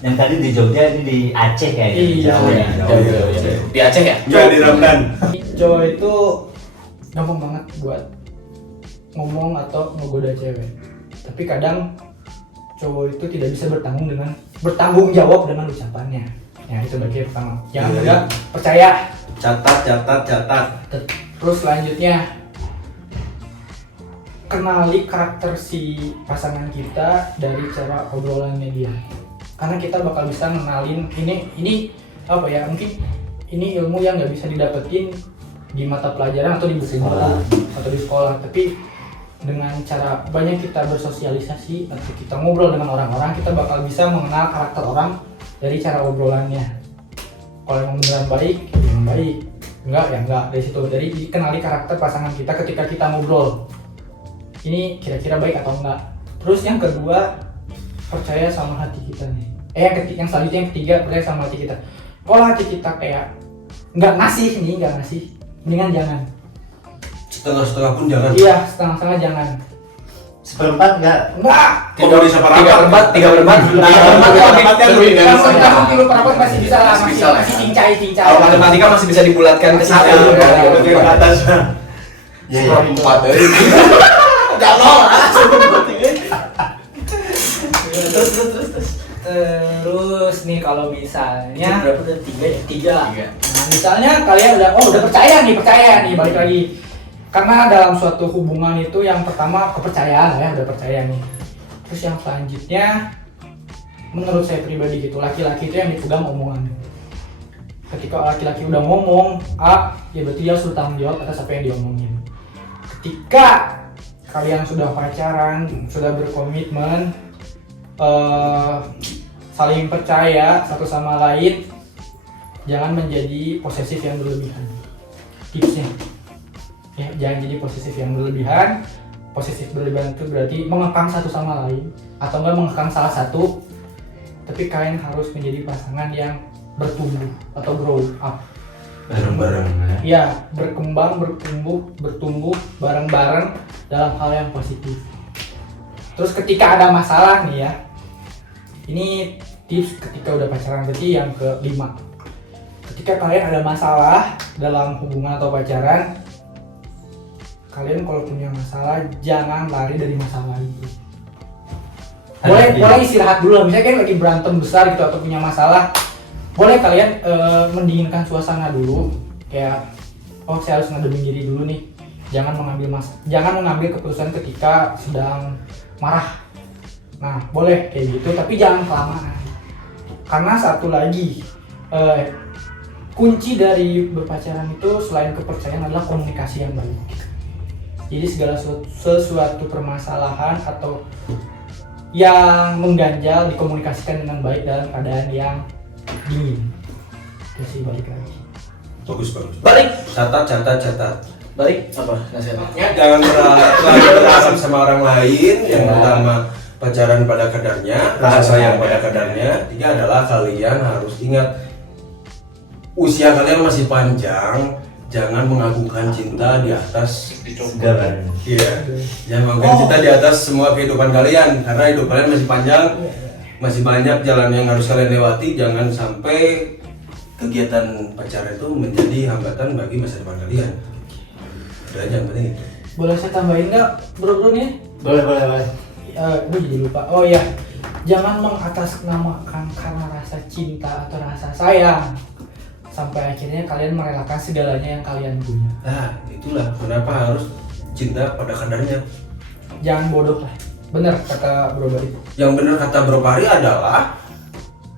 Yang tadi di Jogja ini di Aceh kayaknya. Iya. Jauh ya. Di Aceh ya? Ya di Ramdan. Cowok itu gampang banget buat ngomong atau ngegoda cewek. Tapi kadang cowok itu tidak bisa bertanggung jawab dengan ucapannya. Ya itu bagian pertama. Jangan Iya. mudah percaya. Catat. Terus selanjutnya kenali karakter si pasangan kita dari cara obrolannya dia. Karena kita bakal bisa ngenalin ini apa ya, mungkin ini ilmu yang nggak bisa didapetin di mata pelajaran atau di buku atau di sekolah, tapi dengan cara banyak kita bersosialisasi atau kita ngobrol dengan orang-orang, kita bakal bisa mengenal karakter orang dari cara obrolannya. Kalau yang beneran baik, yang baik, enggak ya enggak, dari situ. Dari kenali karakter pasangan kita ketika kita ngobrol, ini kira-kira baik atau enggak. Terus yang kedua, percaya sama hati kita nih. Yang selanjutnya yang ketiga, percaya sama hati kita. Kalau hati kita kayak nggak ngasih, mendingan jangan. Setengah-setengah pun jangan. Iya, setengah-setengah jangan. Seperempat enggak? Enggak. Kalau di separata. Tiga berempat. Kamu kilo perapat masih bisa lah, Masih bisa lah. masih cincai. Kalau matematika masih bisa dibulatkan ke satu. Bagian ke atas. Iya, iya. Empat dari. Gak nol lah. Terus nih kalau misalnya Berapa tadi? Tiga ya? Nah, misalnya kalian udah percaya nih, balik lagi. Karena dalam suatu hubungan itu yang pertama kepercayaan ya, udah percaya nih. Terus yang selanjutnya menurut saya pribadi gitu, laki-laki itu yang dipegang omongan. Ketika laki-laki udah ngomong A, ya berarti dia harus bertanggung jawab atas apa yang diomongin. Ketika kalian sudah pacaran, sudah berkomitmen, saling percaya satu sama lain, jangan menjadi posesif yang berlebihan. Tipsnya ya, jangan jadi posesif yang berlebihan. posesif berlebihan itu berarti mengekang satu sama lain atau enggak mengekang salah satu, tapi kalian harus menjadi pasangan yang bertumbuh atau grow up. Bareng-bareng. Ya, berkembang, bertumbuh bareng-bareng dalam hal yang positif. Terus ketika ada masalah nih ya, ini tips ketika udah pacaran, berarti yang kelima. Ketika kalian ada masalah dalam hubungan atau pacaran, kalian kalau punya masalah jangan lari dari masalah itu. Boleh istirahat dulu, misalnya kalian lagi berantem besar gitu atau punya masalah, boleh kalian mendinginkan suasana dulu, kayak oh saya harus ngademin diri dulu nih. Jangan mengambil keputusan ketika sedang marah. Nah, boleh kayak gitu, tapi jangan kelamaan. Karena satu lagi, kunci dari berpacaran itu selain kepercayaan adalah komunikasi yang baik. Jadi segala sesuatu permasalahan atau yang mengganjal dikomunikasikan dengan baik dalam keadaan yang dingin. Terus balik lagi. Bagus. Balik. Catat. Balik apa nasihatnya? Jangan terlalu berasam sama orang lain. Yang pertama, pacaran pada kadarnya, rasa sayang pada kadarnya. 3 adalah kalian harus ingat usia kalian masih panjang. Jangan mengagungkan cinta di atas Segala. Iya. Jangan mengagungkan cinta di atas semua kehidupan kalian, karena hidup kalian masih panjang. Masih banyak jalan yang harus kalian lewati. Jangan sampai kegiatan pacaran itu menjadi hambatan bagi masa depan kalian. Udah aja yang penting itu. Boleh saya tambahin nggak, bro nih? Boleh. Gue jadi lupa. Oh iya, jangan mengatasnamakan karena rasa cinta atau rasa sayang sampai akhirnya kalian merelakan segalanya yang kalian punya. Nah, itulah kenapa harus cinta pada kadarnya. Jangan bodoh lah. Bener kata Bro Bari. Yang benar kata Bro Pari adalah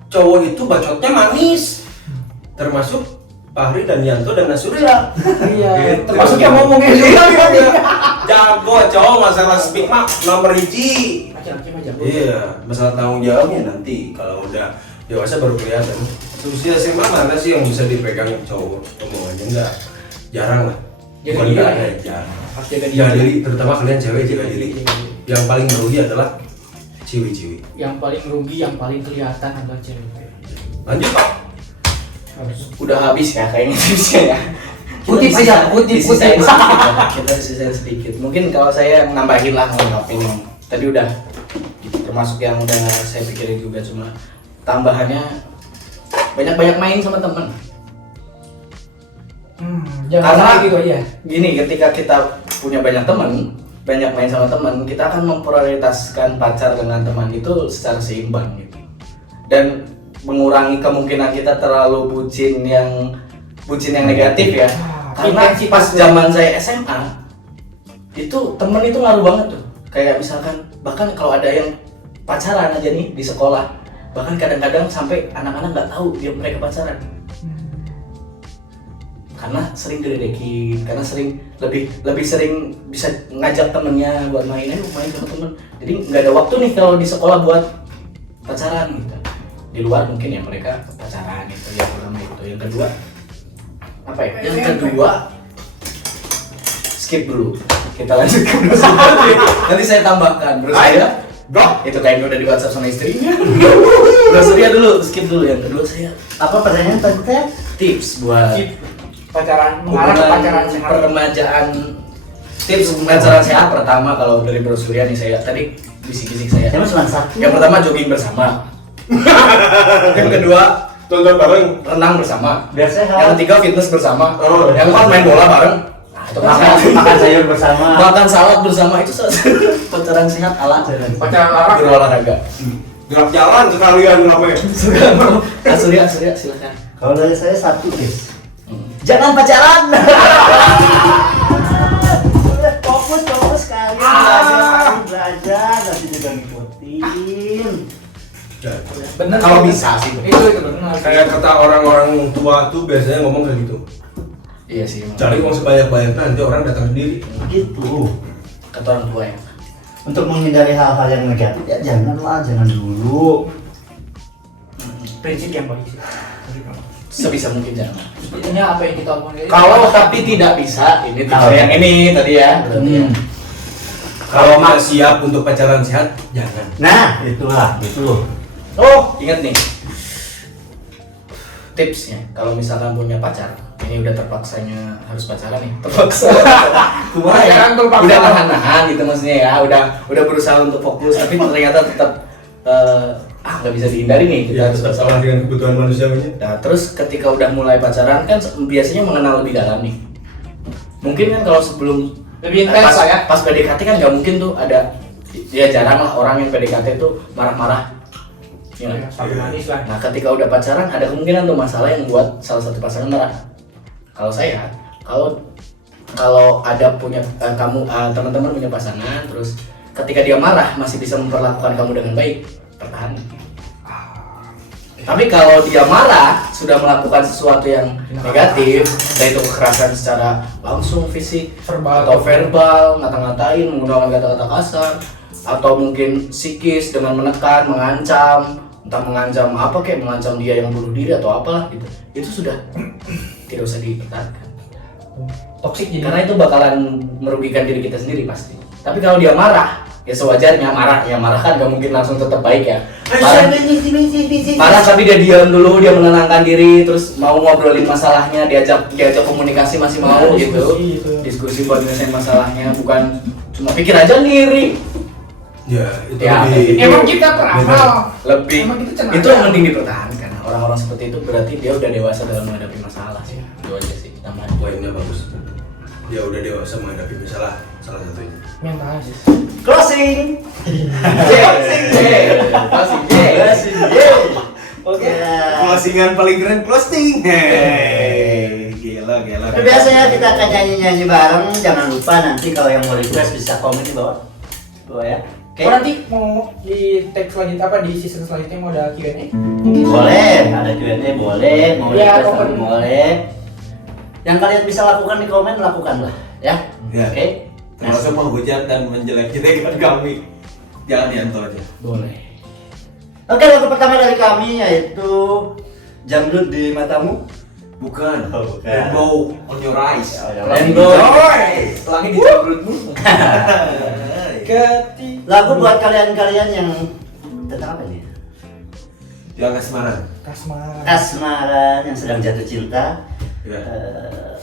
cowok itu bacotnya manis, termasuk Fahri dan Yanto dan Nasurila. Iya, Gitu. termasuk yang ngomongnya juga. Jago cowok masalah speak mah nomor 1. Laki-laki mah jago. Iya, masalah tanggung jawabnya nanti kalau udah dewasa baru kelihatan. Usia SMA mana sih yang bisa dipegang cowok? Omongannya enggak, jarang lah. Jaga Bukan diri enggak lah ada, ya. jarang. Harus jaga diri. Jaga diri, terutama kalian cewek jaga diri. Yang paling merugi adalah ciwi-ciwi. Yang paling rugi, yang paling kelihatan adalah cewek. Lanjut Pak. Udah habis ya kayaknya tipsnya ya. Kutip aja, kutip. Disisain sedikit ya. Kita disisain sedikit. Mungkin kalau saya nambahin lah ngomongin yang tadi udah termasuk yang udah saya pikirin juga, cuma tambahannya banyak-banyak main sama temen. Jangan Karena sampai gitu aja. Gini, ketika kita punya banyak teman, banyak main sama teman, kita akan memprioritaskan pacar dengan teman itu secara seimbang gitu. Dan mengurangi kemungkinan kita terlalu bucin yang negatif ya. Karena pas zaman saya SMA itu temen itu ngaruh banget tuh. Kayak misalkan bahkan kalau ada yang pacaran aja nih di sekolah, bahkan kadang-kadang sampai anak-anak nggak tahu dia mereka pacaran. Karena sering diledekin, karena lebih sering bisa ngajak temennya buat main sama temen. Jadi nggak ada waktu nih kalau di sekolah buat pacaran gitu. Di luar mungkin ya mereka pacaran gitu. Yang pertama itu. Yang kedua apa ya? Yang kedua skip dulu. Kita lanjut ke bro. Nanti saya tambahkan. Bro saya, bro itu kayaknya udah di WhatsApp sama istrinya. Bro saya dulu, skip dulu. Yang kedua saya Apa pertanyaan tadi teh? tips buat Pacaran, mengarah ke pacaran sehat. peremajaan. Tips pacaran sehat pertama kalau dari Bro Surya nih, saya tadi bisik-bisik saya. Cuma cuma satu. Yang pertama jogging bersama. Yang kedua Tonton bareng. renang bersama. Biar sehat. Yang ketiga fitness bersama. Oh. Yang keempat main bola bareng. Nah, itu kan sehat. Makan sayur bersama. Makan salad bersama itu pacaran sehat ala Pacaran larang. berolahraga. Gerak jalan sekalian rame. Surya silakan. Kalau dari saya satu guys. Jangan pacaran. Fokus kalian. Belajar nanti juga ngikutin. Bener. Kalau bisa sih. Itu benar. Kayak kata orang-orang tua tuh biasanya ngomong kayak gitu. Iya sih. Cari uang sebanyak-banyaknya nanti orang datang sendiri. Gitu. Kata orang tua ya. Untuk menghindari hal-hal yang negatif ya jangan dulu. Prinsip yang baik sih. Sebisa mungkin jangan. Intinya apa yang kita omongin. Kalau tapi tidak bisa, ini tipe yang ini tadi ya. Berarti ya. Kalau nggak siap untuk pacaran sehat, jangan. Nah, itulah, itu. Oh, ingat nih. Tipsnya, kalau misalkan punya pacar, ini udah terpaksanya harus pacaran nih, terpaksa. Kumaha ya, Terpaksa. udah nahan-nahan gitu maksudnya ya, udah berusaha untuk fokus, tapi ternyata tetap nggak bisa dihindari nih, kita Ya, harus tetap bersama. salah dengan kebutuhan manusianya. Nah, terus ketika udah mulai pacaran kan biasanya mengenal lebih dalam nih. Mungkin kan kalau sebelum Lebih intens pas, lah ya. pas PDKT kan nggak mungkin tuh ada, ya jarang lah orang yang PDKT tuh marah-marah. Ya, Ya, sampai manis lah. nah, ketika udah pacaran ada kemungkinan tuh masalah yang buat salah satu pasangan marah. Kalau saya, kalau ada punya teman-teman punya pasangan, terus ketika dia marah masih bisa memperlakukan kamu dengan baik, pertahanan. Tapi kalau dia marah sudah melakukan sesuatu yang negatif, baik itu kekerasan secara langsung fisik Verbal. atau verbal, ngata-ngatain, menggunakan kata-kata kasar, atau mungkin psikis dengan menekan, mengancam, entah mengancam apa kayak mengancam dia yang bunuh diri atau apalah gitu. Itu sudah tidak usah dipertahankan. Toxic jadi. Karena itu bakalan merugikan diri kita sendiri pasti. Tapi kalau dia marah, ya sewajarnya marah. Ya marah kan gak mungkin langsung tetap baik ya. Marah tapi dia diam dulu, dia menenangkan diri, terus mau ngobrolin masalahnya, diajak komunikasi masih mau Diskusi gitu. gitu. Diskusi buat nyelesain masalahnya, bukan cuma pikir aja sendiri. Ya, itu Ya, lebih. Emang kita peramal. Lebih Emang kita cenayang. itu yang mending dipertahankan. Orang-orang seperti itu berarti dia udah dewasa dalam menghadapi masalah sih. Itu aja sih tambahan. Poinnya bagus. Dia udah dewasa menghadapi masalah, salah satunya. Mental aja. Closing. Oke. Closingan paling keren closing. Hey, gila. Nah, biasanya kita akan nyanyi-nyanyi bareng. Jangan lupa nanti kalau yang mau request bisa komen di bawah. Ya. Oke. Oh, nanti mau di tag selanjutnya apa di season selanjutnya mau ada Q&A? Boleh, ada Q&A boleh, mau Ya, request komen. boleh. Yang kalian bisa lakukan di komen, lakukanlah, ya. Ya. Oke. Termasuk menghujat dan menjelek-jelekan kami. Jangan diantar aja. Boleh. Oke, lagu pertama dari kami yaitu Janggut di Matamu. Bukan. Oh, bukan. Rainbow on your eyes. Rainbow. Pelangi di jamrutmu. Lagu buat kalian-kalian yang tentang apa nih? Yang kasmaran. Kasmaran. Kasmaran yang sedang jatuh cinta. Ya. Eh,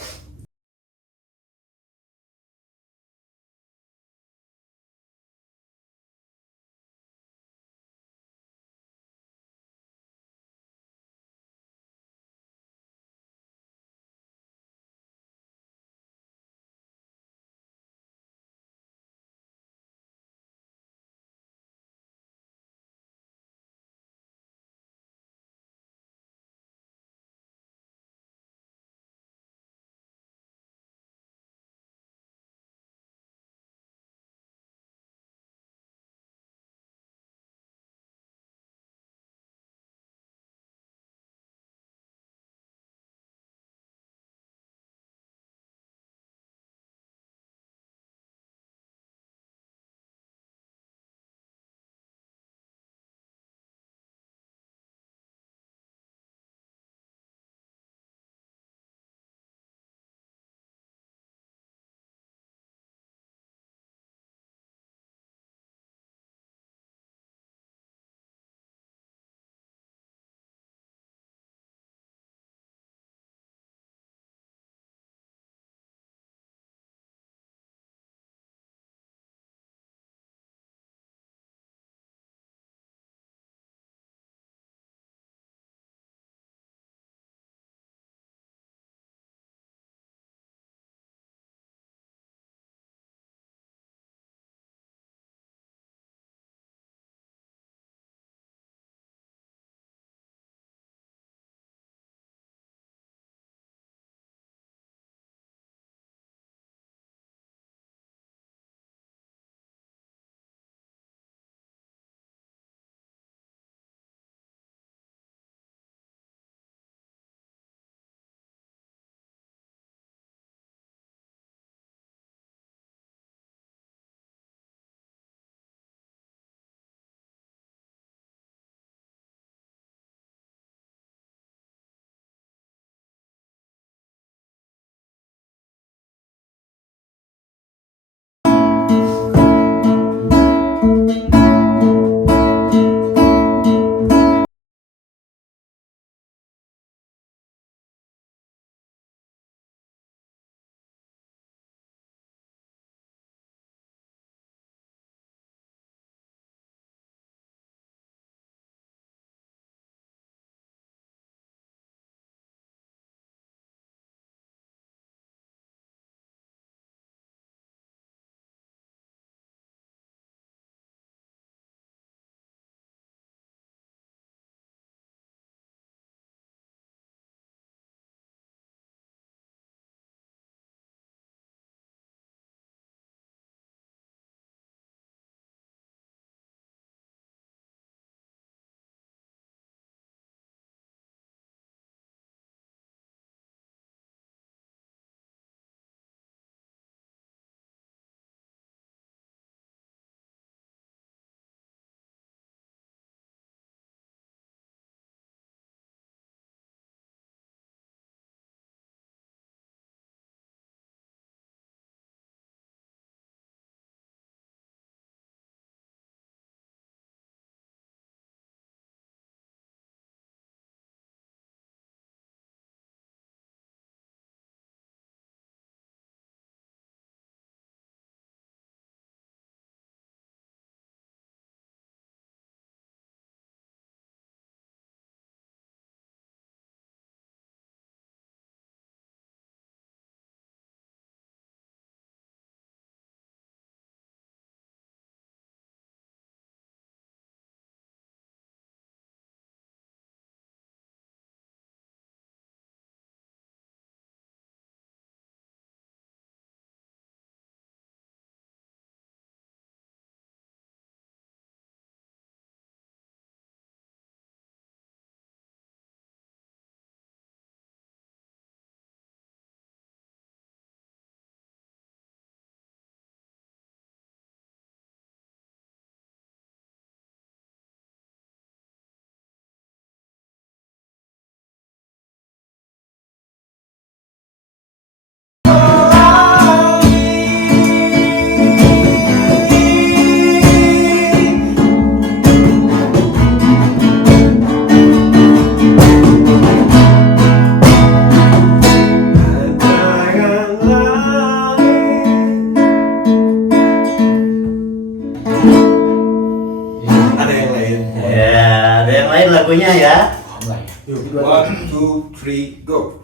Mulai lagunya ya. Mulai. Yuk, 1, 2, 3, go.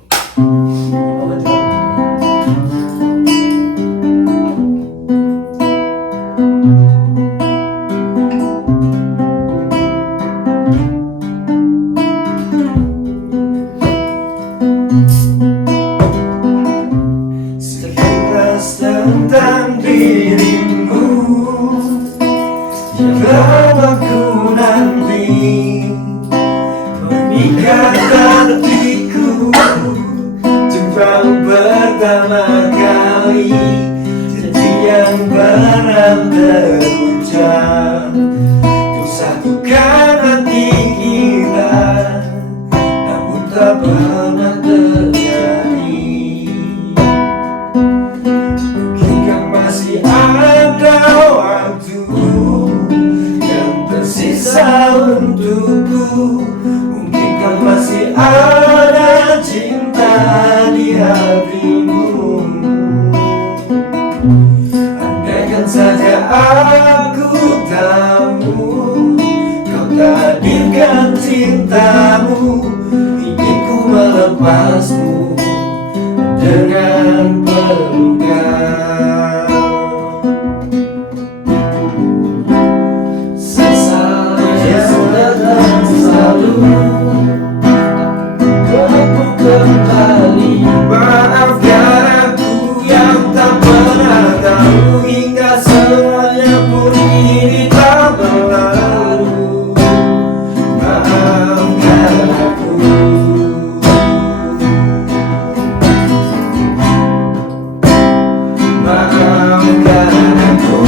Sekilas tentang dirimu yang aku nanti mengikat hatiku. Jumpa pertama kali, janji yang pernah terucap, untuk satukan hati kita, namun tak pernah terjadi. Mungkinkah masih ada waktu yang tersisa untukku? Mungkinkah masih ada cinta di hatimu? Andaikan saja aku tahu kau takdirkan cintamu, ingin ku melepasmu dengan pelukan. Sesalnya datang selalu, aku kembali. Maafkan aku yang tak pernah tahu, hingga semuanya pun kini tak berlalu. Maafkan aku. Maafkan aku.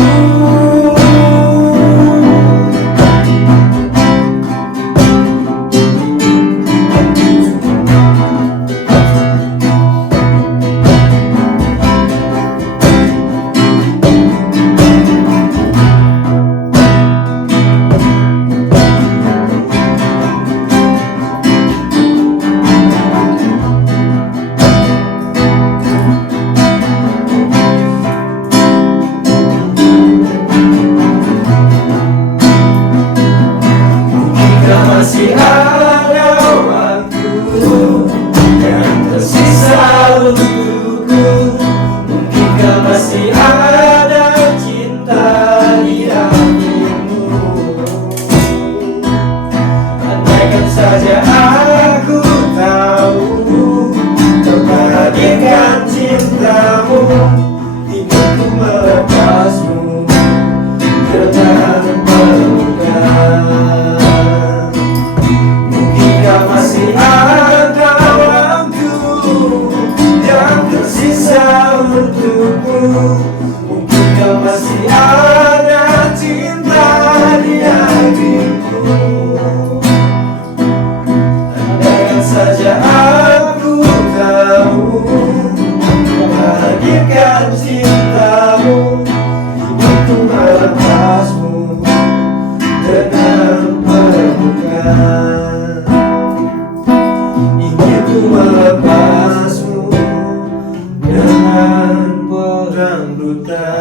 Mungkinkah masih ada waktu yang tersisa untukku? Mungkinkah masih ada cinta di hatimu? Andaikan saja aku tahu kau takdirkan cintamu, ingin ku melepasmu dengan pelukan. Mungkinkah masih ada waktu yang tersisa untukmu? Mungkinkah masih ada cinta di hatimu? Andaikan saja aku tahu bahagiakan cintamu, ingin ku melepasmu dengan pelukan. Ingin ku melepasmu dengan perang duta.